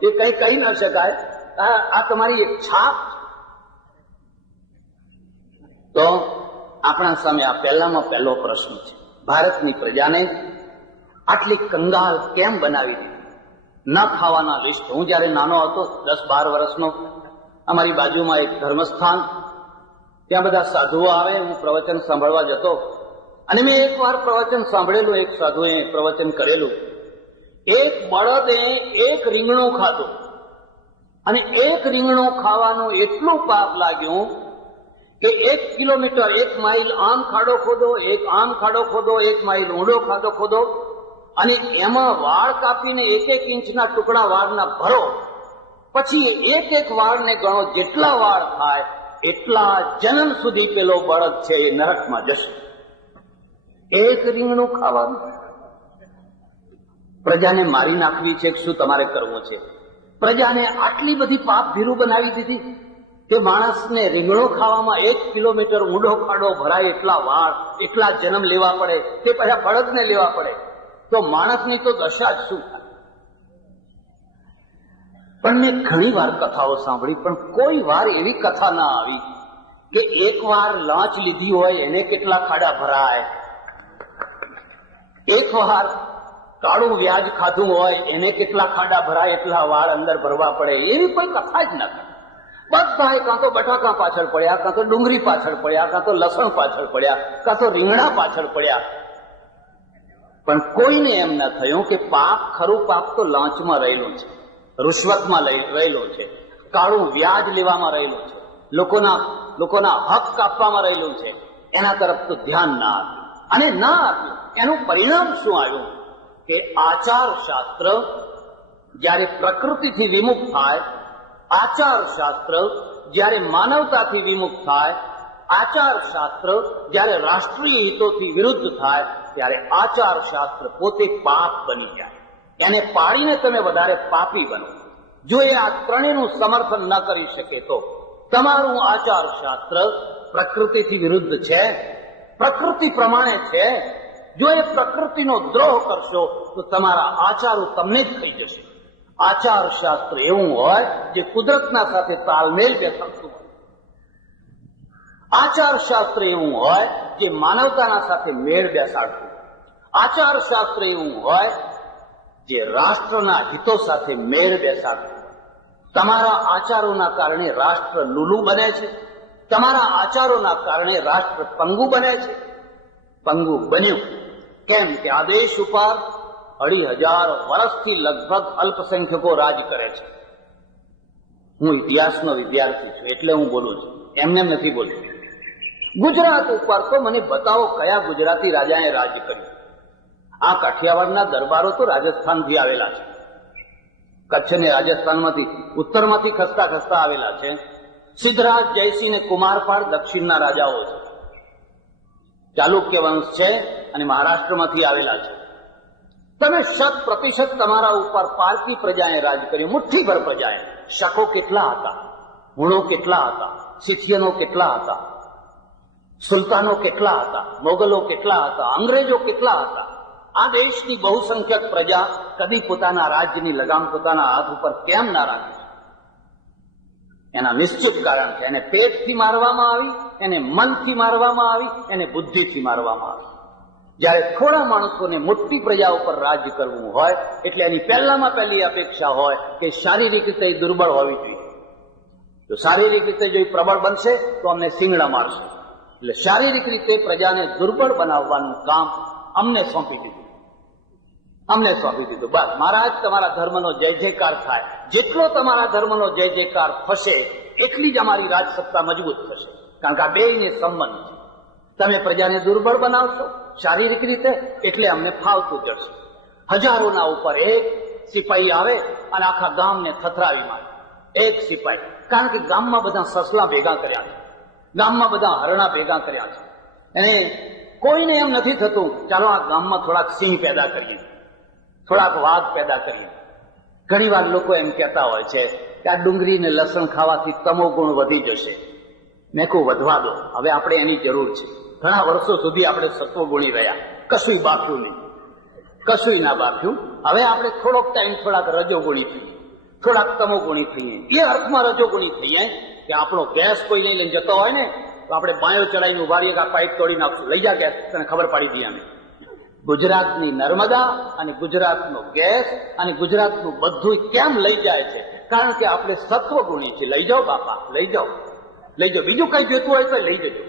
એ કઈ કહી ન શકાય. આ તમારી એક છાપ. તો આપણા સામે આ પહેલામાં પહેલો પ્રશ્ન છે, ભારતની પ્રજાને આટલી કંગાલ કેમ બનાવી દીધી? ન ખાવાના લિસ્ટ. હું જયારે નાનો હતો, 10-12 વર્ષનો, અમારી બાજુમાં એક ધર્મસ્થાન, ત્યાં બધા સાધુઓ આવે, હું પ્રવચન સાંભળવા જતો અને મેં એકવાર પ્રવચન સાંભળેલું. એક સાધુએ પ્રવચન કરેલું, એક બળદે એક રીંગણું ખાધું અને એક રીંગણું ખાવાનું એટલું પાપ લાગ્યું કે 1 કિલોમીટર 1 માઇલ આમ ખાડો ખોદો, એક આમ ખાડો ખોદો, 1 માઇલ ઊંડો ખાડો ખોદો અને એમાં વાળ કાપીને 1-1 ઇંચના ટુકડા વાળના ભરો. પછી એક વાળને ગણો, જેટલા વાળ થાય એટલા જન્મ સુધી પેલો બળદ છે એ નરકમાં જશે. એક રીંગણું ખાવાનું. પ્રજાને મારી નાખવી છે કે શું તમારે કરવું છે? પ્રજાને આટલી બધી પાપ ભીરું બનાવી દીધી કે માણસને રીંગણો ખાવામાં 1 કિલોમીટર ઊંડો ખાડો ભરાય એટલા વાળ, એટલા જન્મ લેવા પડે, તે પછી બળદને લેવા પડે. તો માણસની તો દશા જ શું થાય? પણ મેં ઘણી વાર કથાઓ સાંભળી, પણ કોઈ વાર એવી કથા ના આવી કે એક વાર લાંચ લીધી હોય એને કેટલા ખાડા ભરાય, એક વાર કાળું વ્યાજ ખાધું હોય એને કેટલા ખાડા ભરાય, એટલા વાળ અંદર ભરવા પડે. એવી કોઈ કથા જ ના કરે. બધા કાં તો બટાકા પાછળ પડ્યા, કાં તો ડુંગળી પાછળ પડ્યા, કાં તો લસણ પાછળ પડ્યા, કાં તો રીંગણા પાછળ પડ્યા. પણ કોઈને એમ ન થયું કે પાપ, ખરું પાપ તો લાંચમાં રહેલું છે, રૂશ્વતમાં રહેલું છે, કાળું વ્યાજ લેવામાં રહેલું છે, લોકોના હક કાપવામાં રહેલું છે. એના તરફ તો ધ્યાન ના આપ્યું. અને ના આપ્યું એનું પરિણામ શું આવ્યું કે આચાર શાસ્ત્ર જ્યારે પ્રકૃતિથી વિમુખ થાય, આચાર શાસ્ત્ર જ્યારે માનવતાથી વિમુખ થાય, આચાર શાસ્ત્ર જ્યારે રાષ્ટ્રીય હિતોથી વિરુદ્ધ થાય, ત્યારે આચાર શાસ્ત્ર પોતે પાપ બની જાય. એને પાડીને તમે વધારે પાપી બનો. જો એ આ ત્રણેયનું સમર્થન ન કરી શકે તો તમારું આચાર શાસ્ત્ર પ્રકૃતિથી વિરુદ્ધ છે, પ્રકૃતિ પ્રમાણે છે. જો એ પ્રકૃતિનો દ્રોહ કરશો તો તમારા આચારો તમને જ થઈ જશે. આચાર શાસ્ત્ર એવું હોય જે કુદરતના સાથે તાલમેલ બેસાડતું હોય. આચાર શાસ્ત્ર એવું હોય જે માનવતાના સાથે મેળ બેસાડતું. આચાર શાસ્ત્ર એવું હોય જે રાષ્ટ્રના હિતો સાથે મેળ બેસાડતું. તમારા આચારોના કારણે રાષ્ટ્ર લુલું બને છે, તમારા આચારોના કારણે રાષ્ટ્ર પંગુ બને છે. પંગુ બન્યું કેમ કે આ દેશ ઉપર 2,500 વર્ષથી લગભગ અલ્પસંખ્યકો રાજ કરે છે. હું ઇતિહાસનો વિદ્યાર્થી છું એટલે હું બોલું છું, એમને નથી બોલતું. ગુજરાત ઉપર તો મને બતાવો કયા ગુજરાતી રાજાએ રાજ કર્યું. આ કાઠિયાવાડના દરબારો તો રાજસ્થાનથી આવેલા છે, કચ્છ ને રાજસ્થાનમાંથી, ઉત્તરમાંથી ખસતા ખસતા આવેલા છે. સિદ્ધરાજ, જયસિંહ ને કુમારપાળ દક્ષિણના રાજાઓ છે. ચાલુક્ય વંશ છે અને મહારાષ્ટ્રમાંથી આવેલા છે. તમે 100% તમારા ઉપર પારકી પ્રજાએ રાજ કર્યું, મુઠ્ઠીભર પ્રજાએ. શકો કેટલા હતા, હુણો કેટલા હતા, સિથિયનો કેટલા હતા, સુલતાનો કેટલા હતા, મોગલો કેટલા હતા, અંગ્રેજો કેટલા હતા. આ દેશની બહુસંખ્યક પ્રજા કદી પોતાના રાજ્યની લગામ પોતાના હાથ ઉપર કેમ ના રાખે? એના નિશ્ચિત કારણ છે. એને પેટથી મારવામાં આવી, એને મનથી મારવામાં આવી, એને બુદ્ધિથી મારવામાં આવી. જ્યારે થોડા માણસોને મોટી પ્રજા ઉપર રાજ્ય કરવું હોય એટલે એની પહેલામાં પહેલી અપેક્ષા હોય કે શારીરિક રીતે દુર્બળ હોવી જોઈએ. જો શારીરિક રીતે જો પ્રબળ બનશે તો અમને સિંગડા મારશે. એટલે શારીરિક રીતે પ્રજાને દુર્બળ બનાવવાનું કામ અમને સોંપી દીધું. બસ મહારાજ, તમારા ધર્મનો જય જયકાર થાય. જેટલો તમારા ધર્મનો જય જયકાર થશે એટલી જ અમારી રાજસત્તા મજબૂત થશે. કારણ કે આ બેયને સંબંધ છે. તમે પ્રજાને દુર્બળ બનાવશો શારીરિક રીતે એટલે અમને ફાવતું જડશે. હજારોના ઉપર એક સિપાહી આવે અને આખા ગામને થથરાવી મારે. એક સિપાહી. કારણ કે ગામમાં બધા સસલા ભેગા કર્યા છે, ગામમાં બધા હરણા ભેગા કર્યા છે. અને કોઈને એમ નથી થતું ચાલો આ ગામમાં થોડાક સિંહ પેદા કરીએ, થોડાક વાઘ પેદા કરીએ. ઘણી વાર લોકો એમ કહેતા હોય છે કે આ ડુંગળી ને લસણ ખાવાથી તમો ગુણ વધી જશે. મેં કહું વધવા દો, હવે આપણે એની જરૂર છે. ઘણા વર્ષો સુધી આપણે સત્વગુણી રહ્યા, કશું બાક્યું નહીં. કશુંય ના બાક્યું. હવે આપણે થોડોક ટાઈમ થોડાક રજોગુણી થઈએ, થોડાક તમોગુણી થઈએ. એ અર્થમાં રજોગુણી થઈએ કે આપણો ગેસ કોઈ નહીં લઈને જતો હોય ને તો આપણે બાયો ચડાવીને ઉભા રહીએ કે આ પાઇપ તોડી નાખશું, લઈ જા ગેસ, તને ખબર પાડી દઈએ અમે. ગુજરાતની નર્મદા અને ગુજરાતનો ગેસ અને ગુજરાતનું બધું કેમ લઈ જાય છે? કારણ કે આપણે સત્વગુણી છે. લઈ જાઓ બાપા, લઈ જાઓ, લઈ જાઓ. બીજું કઈ જોતું હોય તો લઈ જજો,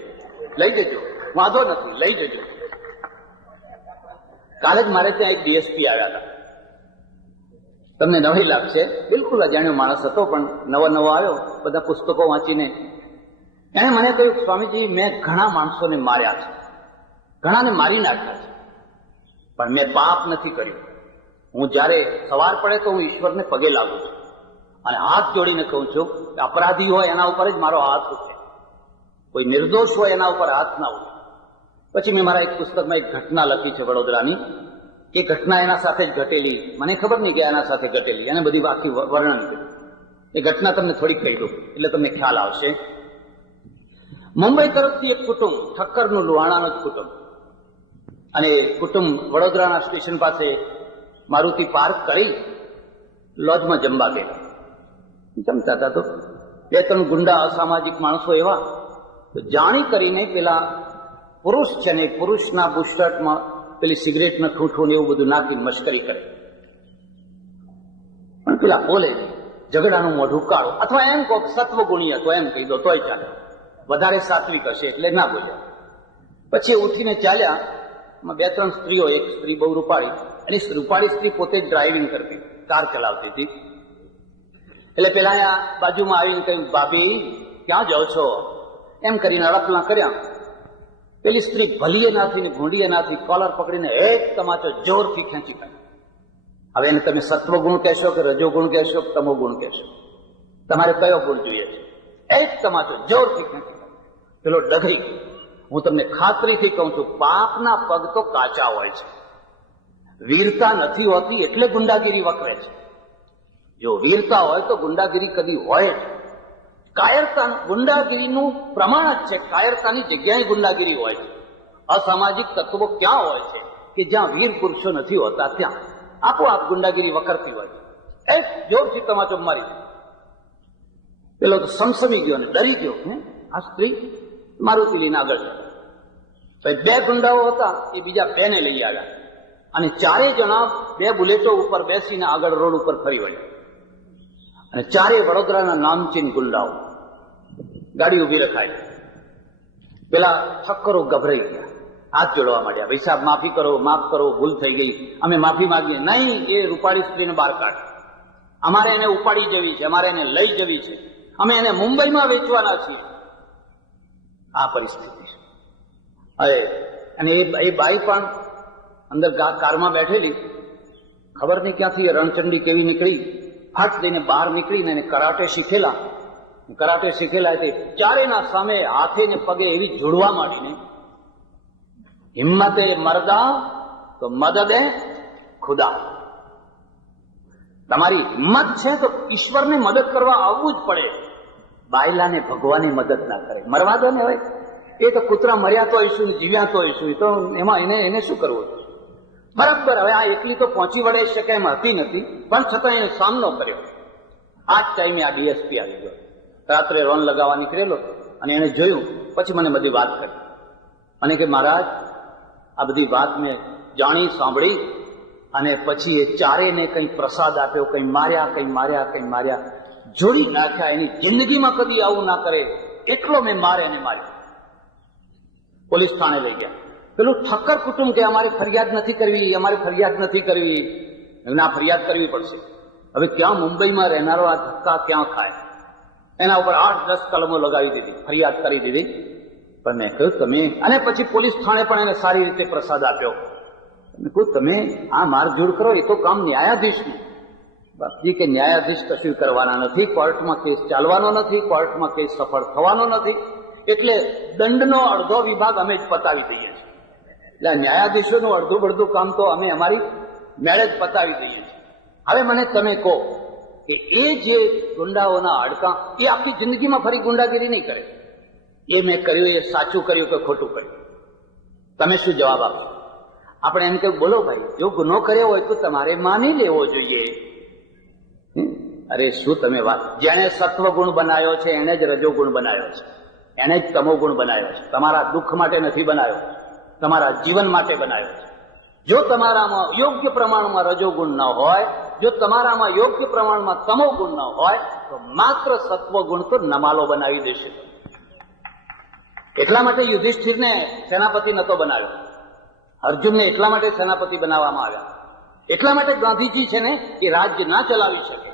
લઈ જજો, વાંધો નથી, લઈ જજો. કાલે જ મારે ત્યાં એક ડીએસપી આવ્યા હતા. તમને નવી લાગશે, બિલકુલ અજાણ્યો માણસ હતો, પણ નવો આવ્યો, બધા પુસ્તકો વાંચીને. એણે મને કહ્યું, સ્વામીજી, મેં ઘણા માણસોને માર્યા છે, ઘણાને મારી નાખ્યા છે, પણ મેં પાપ નથી કર્યું. હું જયારે સવાર પડે તો હું ઈશ્વરને પગે લાગુ છું અને હાથ જોડીને કહું છું કે અપરાધી હોય એના ઉપર જ મારો હાથ ઉઠે, કોઈ નિર્દોષ હોય એના ઉપર હાથ ના ઉઠે. પછી મેં મારા એક પુસ્તકમાં એક ઘટના લખી છે વડોદરાની. એ ઘટના એના સાથે જ ઘટેલી, મને ખબર નહીં કે એના સાથે ઘટેલી, એને બધી આખી વર્ણન કર્યું. એ ઘટના તમને થોડી કહી દઉં એટલે તમને ખ્યાલ આવશે. મુંબઈ તરફથી એક કુટુંબ, ઠક્કરનું લુહાણાનું જ કુટુંબ, અને કુટુંબ વડોદરાના સ્ટેશન પાસે મારુતિ પાર્ક કરી લોજમાં જમવા ગયા. જમતા હતા તો 2-3 ગુંડા અસામાજિક માણસો એવા તો જાણી કરીને પેલા પુરુષ છે ને પુરુષના બુસ્ટર્ટમાં પેલી સિગરેટના ઠૂઠું ને એવું બધું નાખીને મશ્કરી કરે. પણ પેલા બોલે નહીં, ઝઘડાનું મોઢું કાળું, અથવા એમ કહો સત્વગુણી હતો એમ કહી દો તોય ચાલે, વધારે સાત્વિક હશે એટલે ના બોલ્યા. પછી ઉઠીને ચાલ્યા. 2-3 સ્ત્રીઓ, એક સ્ત્રી બહુ રૂપાળી, અને રૂપાળી સ્ત્રી પોતે જ ડ્રાઇવિંગ કરતી, કાર ચલાવતી હતી. એટલે પેલા બાજુમાં આવીને કહ્યું, ભાભી ક્યાં જાઓ છો? એમ કરીને અડકલા કર્યા. પેલી સ્ત્રી ભલીએ નાથી ને ભૂંડીએ નાથી કોલર પકડીને એક તમાચો જોરથી ખેંચી કાઢ્યો. હવે એને તમે સત્વગુણ કહેશો કે રજોગુણ કહેશો કે તમોગુણ કહેશો? તમારે કયો ગુણ જોઈએ છે? એક તમાચો જોરથી ખેંચી કાઢ્યો. પેલો ડઘરી. હું તમને ખાતરીથી કહું છું, પાપના પગ તો કાચા હોય છે. વીરતા નથી હોતી એટલે ગુંડાગીરી વકરે છે. જો વીરતા હોય તો ગુંડાગીરી કદી હોય જ. કાયરતા ગુંડાગીરીનું પ્રમાણ જ છે. કાયરતાની જગ્યાએ ગુંડાગીરી હોય છે. અસામાજિક તત્વો ક્યાં હોય છે કે જ્યાં વીર પુરુષો નથી હોતા, ત્યાં આપોઆપ ગુંડાગીરી વકરતી હોય છે. એક જોરથી તમાચો મારી પેલો તો સમસમી ગયો અને ડરી ગયો. આ સ્ત્રી મારુતિ લઈને આગળ જતા. 2 ગુંડાઓ હતા, એ બીજા 2 ને લઈ આવ્યા અને 4 જણા 2 બુલેટો ઉપર બેસીને આગળ રોડ ઉપર ફરી વળ્યા. અને 4 વડોદરાના નામચીન ગુંડાઓ. ગાડી ઉભી રખાય. પેલા ઠક્કરો ગભરાઈ ગયા, હાથ જોડવા માંડ્યા. ભાઈ સાહેબ માફી કરો, માફ કરો, ભૂલ થઈ ગઈ, અમે માફી માંગીએ. નહીં, એ રૂપાળી સ્ત્રીને બહાર કાઢ. અમારે એને ઉપાડી જવી છે, અમારે એને લઈ જવી છે, અમે એને મુંબઈમાં વેચવાના છીએ. આ પરિસ્થિતિ છે. અરે, અને એ બાઈ પણ અંદર કારમાં બેઠેલી, ખબર નહીં ક્યાંથી રણચંડી કેવી નીકળી, હાથ લઈને બહાર નીકળીને એને કરાટે શીખેલા તે 4ના સામે હાથે ને પગે એવી જોડવા માંડીને, હિમ્મતે મરદા તો મદદે ખુદા. તમારી હિંમત છે તો ઈશ્વરને મદદ કરવા આવવું જ પડે. બાયલાને ભગવાને મદદ ના કરે, મરવા દો ને. હોય એ તો કૂતરા મર્યા તો હશું ને જીવ્યા તો હશું, તો એમાં એને શું કરવું? બરાબર. હવે આ એકલી તો પહોંચી વળે શકે એમ હતી નથી, પણ છતાં એને સામનો કર્યો. આ જ ટાઈમે આ ડીએસપી આવી ગયો. રાત્રે રોન લગાવવા નીકળેલો અને એને જોયું. પછી મને બધી વાત કરી. મને કે મહારાજ, આ બધી વાત મેં જાણી સાંભળી અને પછી એ 4ને કંઈ પ્રસાદ આપ્યો, કંઈ માર્યા, જોડી નાખ્યા. એની જિંદગીમાં કદી આવું ના કરે એટલો મેં માર્યો. પોલીસ થાણે લઈ ગયા. પેલું ઠક્કર કુટુંબ કે અમારે ફરિયાદ નથી કરવી. ના, ફરિયાદ કરવી પડશે. હવે ક્યાં મુંબઈમાં રહેનારો આ ધક્કા ક્યાં ખાય? એના ઉપર 8-10 કલમો લગાવી દીધી, ફરિયાદ કરી દીધી. પણ મેં કહ્યું તમે, અને પછી પોલીસ થાણે પણ એને સારી રીતે પ્રસાદ આપ્યો. મેં કહ્યું તમે આ મારઝૂડ કરો એ તો કામ ન્યાયાધીશનું. બાપજી કે ન્યાયાધીશ કશું કરવાના નથી, કોર્ટમાં કેસ ચાલવાનો નથી, કોર્ટમાં કેસ સફળ થવાનો નથી, એટલે દંડનો અડધો વિભાગ અમે જ પતાવી દઈએ છીએ. એટલે ન્યાયાધીશોનું અડધું કામ તો અમે અમારી મેળે જ પતાવી દઈએ છીએ. હવે મને તમે કહો કે એ જે ગુંડાઓના હાડકાં, એ આખી જિંદગીમાં ફરી ગુંડાગીરી નહીં કરે. એ મેં કર્યું એ સાચું કર્યું કે ખોટું કર્યું? તમે શું જવાબ આપશો? આપણે એમ કે બોલો ભાઈ, જો ગુનો કર્યો હોય તો તમારે માની લેવો જોઈએ. અરે શું તમે વાત! જેને સત્વગુણ બનાવ્યો છે એને જ રજોગુણ બનાવ્યો છે, એને જ તમોગુણ બનાવ્યો છે. તમારા દુઃખ માટે નથી બનાવ્યો, તમારા જીવન માટે બનાવ્યો છે. જો તમારામાં યોગ્ય પ્રમાણમાં રજોગુણ ન હોય, જો તમારામાં યોગ્ય પ્રમાણમાં તમોગુણ ન હોય, તો માત્ર સત્વગુણ તો નમાલો બનાવી દેશે. એટલા માટે યુધિષ્ઠિરને સેનાપતિ નતો બનાવ્યો, અર્જુનને એટલા માટે સેનાપતિ બનાવવામાં આવ્યા. એટલા માટે ગાંધીજી છે ને એ રાજ્ય ના ચલાવી શકે,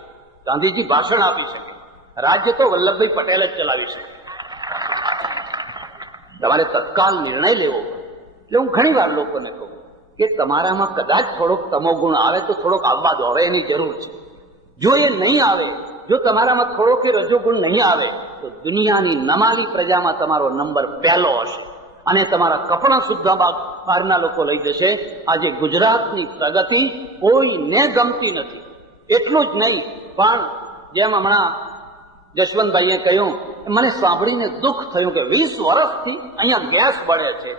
ગાંધીજી ભાષણ આપી શકે, રાજ્ય તો વલ્લભભાઈ પટેલ જ ચલાવી શકે. તમારે તત્કાલ નિર્ણય લેવો. એટલે હું ઘણી વાર લોકોને કહું કે તમારામાં કદાચ થોડોક તમોગુણ આવે તો થોડોક આવવા દો, હવે એની જરૂર છે. જો એ નહીં આવે, જો તમારામાં થોડોક રજોગુણ નહીં આવે, તો દુનિયાની નમાલી પ્રજામાં તમારો નંબર પહેલો હશે અને તમારા કપડા સુદ્ધા બહારના લોકો લઈ જશે. આજે ગુજરાતની પ્રગતિ કોઈને ગમતી નથી. એટલું જ નહીં, પણ જેમ હમણાં જશવંતભાઈએ કહ્યું, મને સાંભળીને દુઃખ થયું કે 20 વર્ષથી અહીંયા ગેસ બળે છે,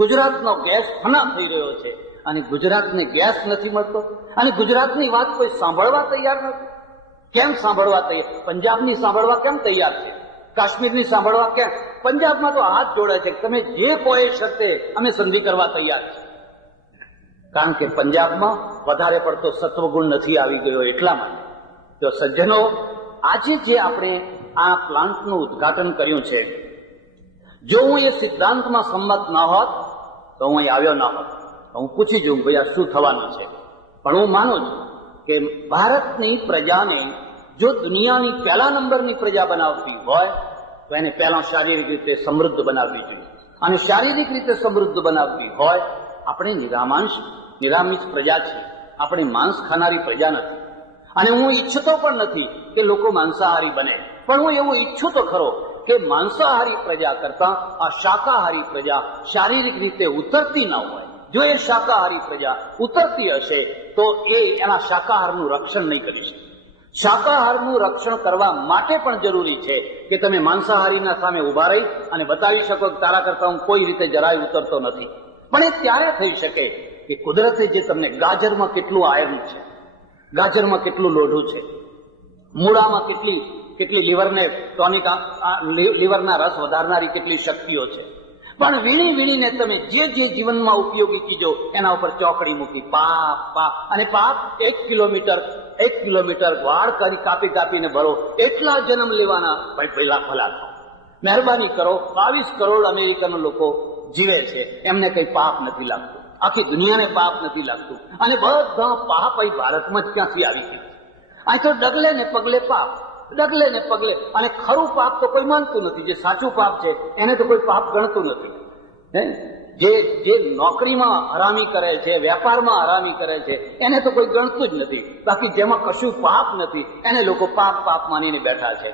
ગુજરાતનો ગેસ ફના થઈ રહ્યો છે અને ગુજરાતને ગેસ નથી મળતો અને ગુજરાતની વાત કોઈ સાંભળવા તૈયાર નથી. કેમ સાંભળવા તૈયાર? પંજાબની સાંભળવા કેમ તૈયાર છે? કાશ્મીરની સાંભળવા કેમ? પંજાબમાં તો હાથ જોડે છે, તમે જે કોઈ શરતે અમે સંધિ કરવા તૈયાર છે. કારણ કે પંજાબમાં વધારે પડતો સત્વગુણ નથી આવી ગયો. એટલા માટે જો સજ્જનો, આજે જે આપણે આ પ્લાન્ટનું ઉદ્ઘાટન કર્યું છે, જો હું એ સિદ્ધાંતમાં સંમત ન હોત તો હું અહીં આવ્યો ન હોત. હું પૂછી જોઉં ભાઈ આ શું થવાનું છે. પણ હું માનું છું કે ભારતની પ્રજાને જો દુનિયાની પહેલા નંબરની પ્રજા બનાવવી હોય તો એને પહેલા શારીરિક રીતે સમૃદ્ધ બનાવવી જોઈએ. અને શારીરિક રીતે સમૃદ્ધ બનાવવી હોય, આપણે નિરામિષ પ્રજા છીએ, આપણે માંસ ખાનારી પ્રજા નથી. અને હું ઈચ્છતો પણ નથી કે લોકો માંસાહારી બને, પણ હું એવું ઈચ્છું તો ખરો કે માંસાહારી પ્રજા કરતા આ શાકાહારી પ્રજા શારીરિક રીતે ઉતરતી ન હોય. જો એ શાકાહારી પ્રજા ઉતરતી હશે તો એ એના શાકાહારનું રક્ષણ નહીં કરી શકે. શાકાહારનું રક્ષણ કરવા માટે પણ જરૂરી છે કે તમે માંસાહારીના સામે ઉભા રહી અને બતાવી શકો કે તારા કરતા હું કોઈ રીતે જરાય ઉતરતો નથી. પણ એ ત્યારે થઈ શકે કે કુદરતે જે તમને ગાજરમાં કેટલું આયર્ન છે, ગાજરમાં કેટલું લોઢું છે, મૂળામાં કેટલી લીવરને ટોનિક, લીવરના રસ વધારનારી કેટલી શક્તિઓ છે, પણ વીણીને તમે જે જીવનમાં ઉપયોગી ચીજો એના ઉપર ચોકડી મૂકી, પાપ અને પાપ 1 કિલોમીટર વાળ કરી કાપીને ભરો, એટલા જન્મ લેવાના પહેલા ભલા થાવ. મહેરબાની કરો, 22 કરોડ અમેરિકન લોકો જીવે છે, એમને કઈ પાપ નથી લાગતું, આખી દુનિયાને પાપ નથી લાગતું. અને બધા પાપ અહીં ભારતમાં જ ક્યાંથી આવી ગયું? અહીં તો ડગલે ને પગલે પાપ, ડગલે ને પગલે. અને ખરું પાપ તો કોઈ માનતું નથી. જે સાચું પાપ છે એને તો કોઈ પાપ ગણતું નથી. જે નોકરીમાં હરામી કરે છે, વેપારમાં હરામી કરે છે, એને તો કોઈ ગણતું જ નથી. બાકી જેમાં કશું પાપ નથી એને લોકો પાપ માનીને બેઠા છે.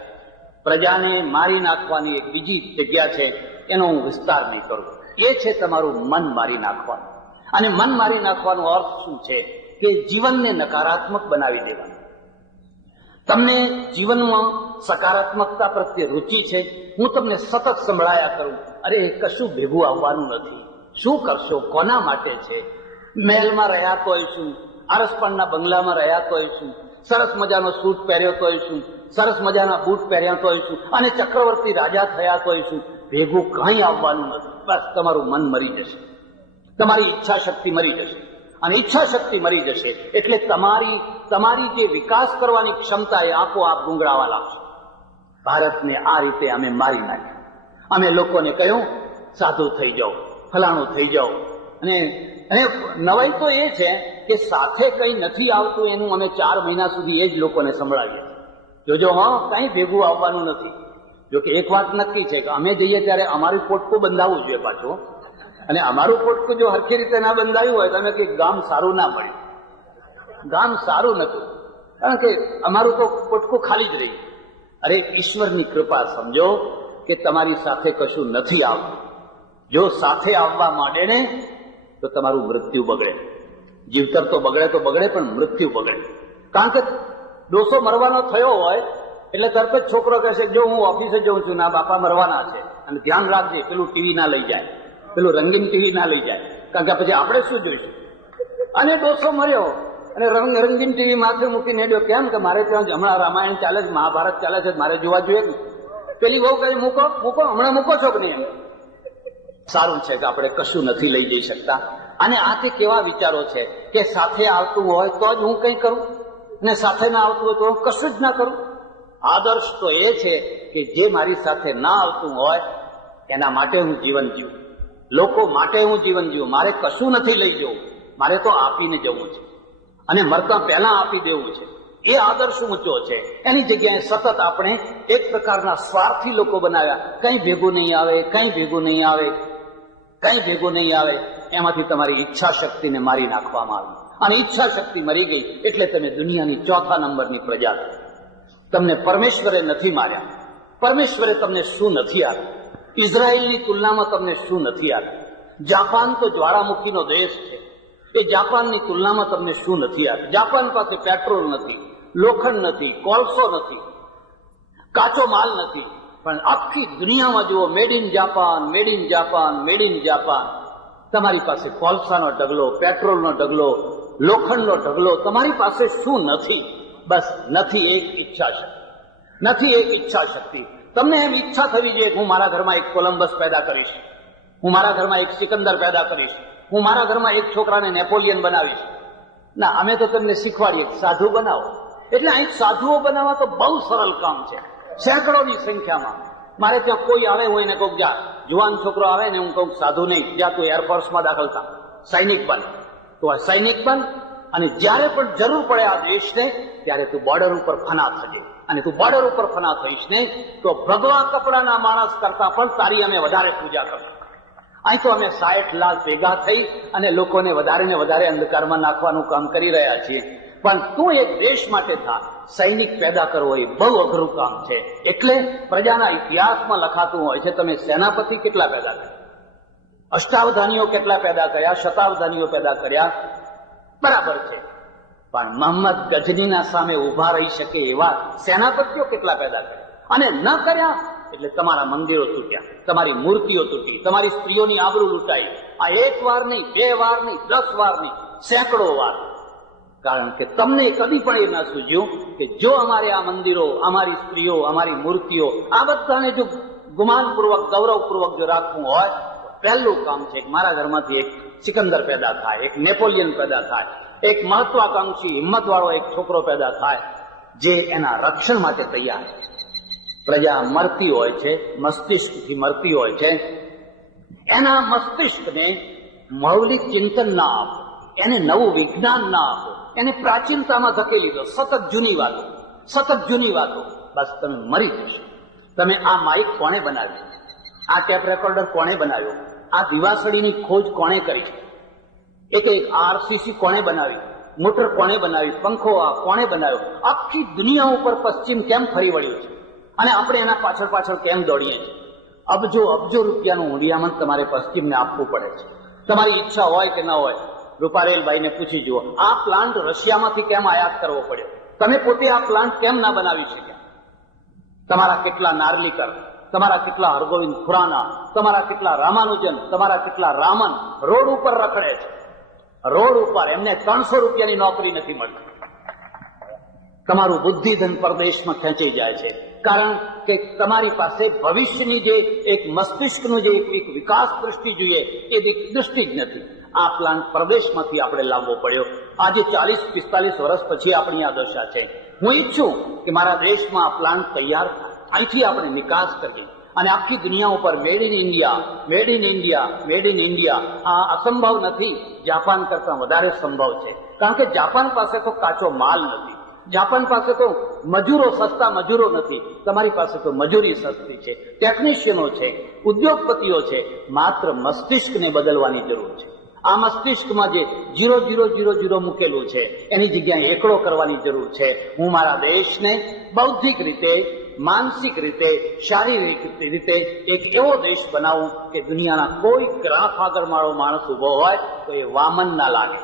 પ્રજાને મારી નાખવાની એક બીજી જગ્યા છે, એનો હું વિસ્તાર નહીં કરું. એ છે તમારું મન મારી નાખવાનું. અને મન મારી નાખવાનો અર્થ શું છે? કે જીવનને નકારાત્મક બનાવી દેવાનું. તમને જીવનમાં સકારાત્મકતા પ્રત્યે રુચિ છે, હું તમને સતત સંભળાયા કરું, અરે કશું ભેગું આવવાનું નથી, શું કરશો, કોના માટે છે? મહેલમાં રહ્યા તોય શું, આરસપણના બંગલામાં રહ્યા તોય શું, સરસ મજાનો સૂટ પહેર્યો તોય શું, સરસ મજાના બૂટ પહેર્યા તોય શું, અને ચક્રવર્તી રાજા થયા તોય શું, ભેગું કઈ આવવાનું નથી. બસ તમારું મન મરી જશે, તમારી ઈચ્છા શક્તિ મરી જશે. અને ઈચ્છા શક્તિ મરી જશે એટલે તમારી જે વિકાસ કરવાની ક્ષમતા એ આપોઆપ ગુંગળાવા લાગશે. ભારતને આ રીતે અમે મારી નાખ્યું. અમે લોકોને કહ્યું સાધુ થઈ જાઓ, ફલાણું થઈ જાઓ. અને નવાઈ તો એ છે કે સાથે કઈ નથી આવતું એનું અમે 4 મહિના સુધી એ જ લોકોને સંભળાવીએ. જોજો કઈ ભેગું આવવાનું નથી. જો કે એક વાત નક્કી છે કે અમે જઈએ ત્યારે અમારું પોટકું બંધાવવું જોઈએ પાછું. અને અમારું પોટકું જો હરખી રીતે ના બંધાયું હોય તો અમે કઈ ગામ સારું ના મળ્યું, ગામ સારું નતું, કારણ કે અમારું તો પોટકું ખાલી જ રહ્યું. અરે ઈશ્વરની કૃપા સમજો કે તમારી સાથે કશું નથી આવતું. જો સાથે આવવા માંડે ને તો તમારું મૃત્યુ બગડે. જીવતર તો બગડે પણ મૃત્યુ બગડે. કારણ કે ડોસો મરવાનો થયો હોય એટલે તરત જ છોકરો કહેશે જો હું ઓફિસે જઉં છું, ના બાપા મરવાના છે, અને ધ્યાન રાખજે પેલું ટીવી ના લઈ જાય, પેલું રંગીન ટીવી ના લઈ જાય. કારણ કે પછી આપણે શું જોઈશું? અને ડોસો મર્યો અને રંગીન ટીવી માથે મૂકીને હેડ્યો. કેમ કે મારે ત્યાં હમણાં રામાયણ ચાલે છે, મહાભારત ચાલે છે, મારે જોવા જોઈએ ને. પેલી બહુ કહે મૂકો મૂકો, હમણાં મૂકો છો કે નહીં? સારું છે કે આપણે કશું નથી લઈ જઈ શકતા. અને આ તે કેવા વિચારો છે કે સાથે આવતું હોય તો જ હું કંઈ કરું, ને સાથે ના આવતું હોય તો હું કશું જ ના કરું. આદર્શ તો એ છે કે જે મારી સાથે ના આવતું હોય એના માટે હું જીવન જીવું, લોકો માટે હું જીવન જીવું. મારે કશું નથી લઈ જવું, મારે તો આપીને જવું છે અને મરતા પહેલા આપી દેવું છે. એ આદર્શ ઊંચો છે. એની જગ્યાએ સતત આપણે એક પ્રકારના સ્વાર્થી લોકો બનાવ્યા. કંઈ ભેગું નહીં આવે, કંઈ ભેગું નહીં આવે, કંઈ ભેગું નહીં આવે. એમાંથી તમારી ઈચ્છા શક્તિને મારી નાખવામાં આવી. અને ઈચ્છા શક્તિ મરી ગઈ એટલે તમે દુનિયાની 4થા નંબરની પ્રજા છો. તમને પરમેશ્વરે નથી માર્યા. પરમેશ્વરે તમને શું નથી આપ્યું? ઇઝરાયલની તુલનામાં તમને શું નથી આપ્યું? જાપાન તો જ્વાળામુખીનો દેશ છે. એ જાપાનની તુલનામાં તમને શું નથી આપ્યું? જાપાન પાસે પેટ્રોલ નથી, લોખંડ નથી, કોલસો નથી, કાચો માલ નથી. પણ આખી દુનિયામાં જુઓ, made in Japan, made in Japan, made in Japan. તમારી પાસે કોલસાનો ઢગલો, પેટ્રોલનો ઢગલો, લોખંડનો ઢગલો. તમારી પાસે શું નથી? બસ નથી એક ઈચ્છા શક્તિ. નથી એક ઈચ્છા શક્તિ. તમને એમ ઈચ્છા થવી જોઈએ કે હું મારા ઘરમાં એક કોલંબસ પેદા કરીશ, હું મારા ઘરમાં એક સિકંદર પેદા કરીશ, હું મારા ઘરમાં એક છોકરાને નેપોલિયન બનાવીશ. ના, અમે તો તમને શીખવાડીએ સાધુ બનાવો. એટલે અહીં સાધુઓ બનાવવા તો બહુ સરળ કામ છે, સેંકડોની સંખ્યામાં. મારે ત્યાં કોઈ આવે, હું એને કહું, જા જુવાન છોકરો આવે ને હું કહું સાધુ નહીં, જા તું એરફોર્સમાં દાખલ થા, સૈનિક બન. તો આ સૈનિક બન અને જ્યારે પણ જરૂર પડે આ દેશને ત્યારે તું બોર્ડર ઉપર ફના થજે. અને તું બોર્ડર ઉપર ફના થઈશ ને તો ભગવા કપડાના માણસ કરતા પણ તારી અમે વધારે પૂજા કરતા. અહીં તો અમે 60 લાખ ભેગા થઈ અને લોકોને વધારે ને વધારે અંધકારમાં નાખવાનું કામ કરી રહ્યા છીએ. પણ તું એક દેશ માટે થા. સૈનિક પેદા કરવો એ બહુ અઘરું કામ છે. એટલે પ્રજાના ઇતિહાસમાં લખાતું હોય છે તમે સેનાપતિ કેટલા પેદા કર્યા, અષ્ટાવધાનીઓ કેટલા પેદા કર્યા, શતાવધાનીઓ પેદા કર્યા, બરાબર છે. પણ મોહમ્મદ ગજનીના સામે ઉભા રહી શકે એવા સેનાપતિઓ કેટલા પેદા કર્યા? અને ન કર્યા એટલે તમારા મંદિરો તૂટ્યા, તમારી મૂર્તિઓ તૂટી, તમારી સ્ત્રીઓની આબરૂ લૂંટાઈ. આ 1 વાર નહીં, 2 વાર નહીં, 10 વાર નહીં, સેંકડો વાર. કારણ કે તમને કદી પણ એ ના સૂઝ્યું કે જો અમારે આ મંદિરો, અમારી સ્ત્રીઓ, અમારી મૂર્તિઓ આ બધાને જો ગુમાનપૂર્વક, ગૌરવપૂર્વક જો રાખવું હોય તો પહેલું કામ છે કે મારા ઘરમાંથી એક સિકંદર પેદા થાય, એક નેપોલિયન પેદા થાય, એક મહત્વાકાંક્ષી હિંમતવાળો એક છોકરો પેદા થાય જે એના રક્ષણ માટે તૈયાર છે. પ્રજા મરતી હોય છે, મસ્તિષ્કથી મરતી હોય છે. એના મસ્તિષ્કને મૌલિક ચિંતન ના આપો, એને નવું વિજ્ઞાન ના આપો, એને પ્રાચીનતામાં ધકેલી દો. સતત જૂની વાતો, સતત જૂની વાતો. બસ તમે મરી જશો. તમે આ માઇક કોણે બનાવ્યું? આ ટેપ રેકોર્ડર કોણે બનાવ્યો? આ દિવાસળીની ખોજ કોણે કરી છે? એક આરસીસી કોણે બનાવી? મોટર કોણે બનાવી? પંખો આ કોણે બનાવ્યો? આખી દુનિયા ઉપર પશ્ચિમ કેમ ફરી વળ્યું છે અને આપણે એના પાછળ પાછળ કેમ દોડીએ છીએ? અબજો અબજો રૂપિયાનું ઊંડિયામણ તમારે પશ્ચિમને આપવું પડે છે. તમારી ઈચ્છા હોય કે ન હોય. રૂપારેલભાઈને પૂછી જુઓ, આ પ્લાન્ટ રશિયામાંથી કેમ આયાત કરવો પડ્યો? તમે પોતે આ પ્લાન્ટ કેમ ના બનાવી શક્યા? તમારા કેટલા નાર્લીકર, તમારા કેટલા હરગોવિંદ ખુરાના, તમારા કેટલા રામાનુજન, તમારા કેટલા રામન રોડ ઉપર રખડે છે. રોડ ઉપર એમને 300 રૂપિયાની નોકરી નથી મળતી. તમારું બુદ્ધિધન પરદેશમાં ખેંચાઈ જાય છે. કારણ કે તમારી પાસે ભવિષ્યની જે એક મસ્તિષ્કનું જે એક વિકાસ દૃષ્ટિ જોઈએ એ દૃષ્ટિ જ નથી. આ પ્લાન્ટ પરદેશમાંથી આપણે લાવવો પડ્યો. આજે 40-45 વર્ષ પછી આપણી આ દશા છે. હું ઈચ્છું કે મારા દેશમાં આ પ્લાન્ટ તૈયાર થાય, અહીંથી આપણે નિકાસ કરીએ અને આખી દુનિયા ઉપર made in India, made in India, made in India. આ અસંભવ નથી, જાપાન કરતા વધારે સંભવ છે. કારણ કે જાપાન પાસે તો કાચો માલ નથી, જાપાન પાસે તો મજૂરો, સસ્તા મજૂરો નથી. તમારી પાસે તો મજૂરી સસ્તી છે, ટેકનિશિયનો છે, ઉદ્યોગપતિઓ છે. માત્ર મસ્તિષ્કને બદલવાની જરૂર છે. આ મસ્તિષ્કમાં જે 0-0-0-0 મૂકેલું છે એની જગ્યાએ એકડો કરવાની જરૂર છે. હું મારા દેશને બૌદ્ધિક રીતે, માનસિક રીતે, શારીરિક રીતે એક એવો દેશ બનાવું કે દુનિયાના કોઈ ગ્રાફ આગળ મારો માણસ ઉભો હોય તો એ વામન ના લાગે,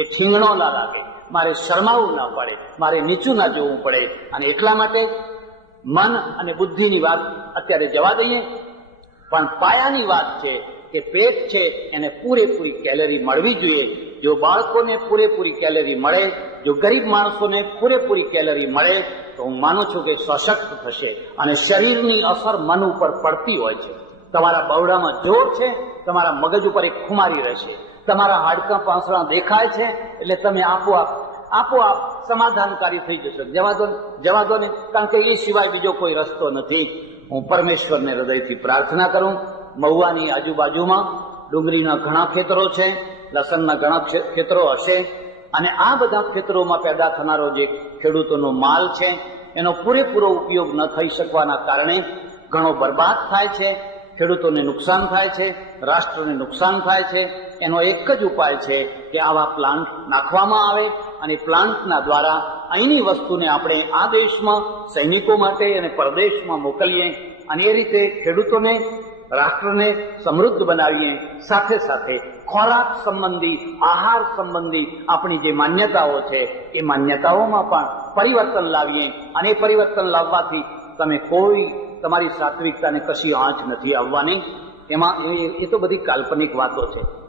એ ઠીંગણો ના લાગે, મારે શરમાવું ના પડે, મારે નીચું ના જોવું પડે. અને એટલા માટે મન અને બુદ્ધિની વાત અત્યારે જવા દઈએ, પણ પાયાની વાત છે કે પેટ છે એને પૂરેપૂરી કેલરી મળવી જોઈએ. જો બાળકોને પૂરેપૂરી કેલરી મળે, જો ગરીબ માણસોને પૂરેપૂરી કેલરી મળે, તો હું માનું છું કે સશક્ત થશે. અને શરીરની અસર મન ઉપર પડતી હોય છે. તમારા બવડામાં જોર છે, તમારા મગજ ઉપર એક ખુમારી રહેશે. તમારા હાડકાં પાંસળા દેખાય છે એટલે તમે આપોઆપ સમાધાનકારી થઈ જશો. જવા દો ને, કારણ કે એ સિવાય બીજો કોઈ રસ્તો નથી. હું પરમેશ્વરને હૃદયથી પ્રાર્થના કરું. મહુવાની આજુબાજુમાં ડુંગળીના ઘણા ખેતરો છે, લસણના ઘણા ખેતરો હશે, અને આ બધા ખેતરોમાં પેદા થનારો જે ખેડૂતોનો માલ છે એનો પૂરેપૂરો ઉપયોગ ન થઈ શકવાના કારણે ઘણો બરબાદ થાય છે. ખેડૂતોને નુકસાન થાય છે, રાષ્ટ્રને નુકસાન થાય છે. એનો એક જ ઉપાય છે કે આવા પ્લાન્ટ નાખવામાં આવે અને પ્લાન્ટના દ્વારા અહીંની વસ્તુને આપણે આ દેશમાં સૈનિકો માટે અને પરદેશમાં મોકલીએ અને એ રીતે ખેડૂતોને, રાષ્ટ્રને સમૃદ્ધ બનાવીએ. સાથે સાથે ખોરાક સંબંધી, આહાર સંબંધી આપણી જે માન્યતાઓ છે એ માન્યતાઓમાં પણ પરિવર્તન લાવીએ. અને એ પરિવર્તન લાવવાથી તમારી સાત્વિકતાને કશી આંચ નથી આવવાની. એમાં એ તો બધી કાલ્પનિક વાતો છે.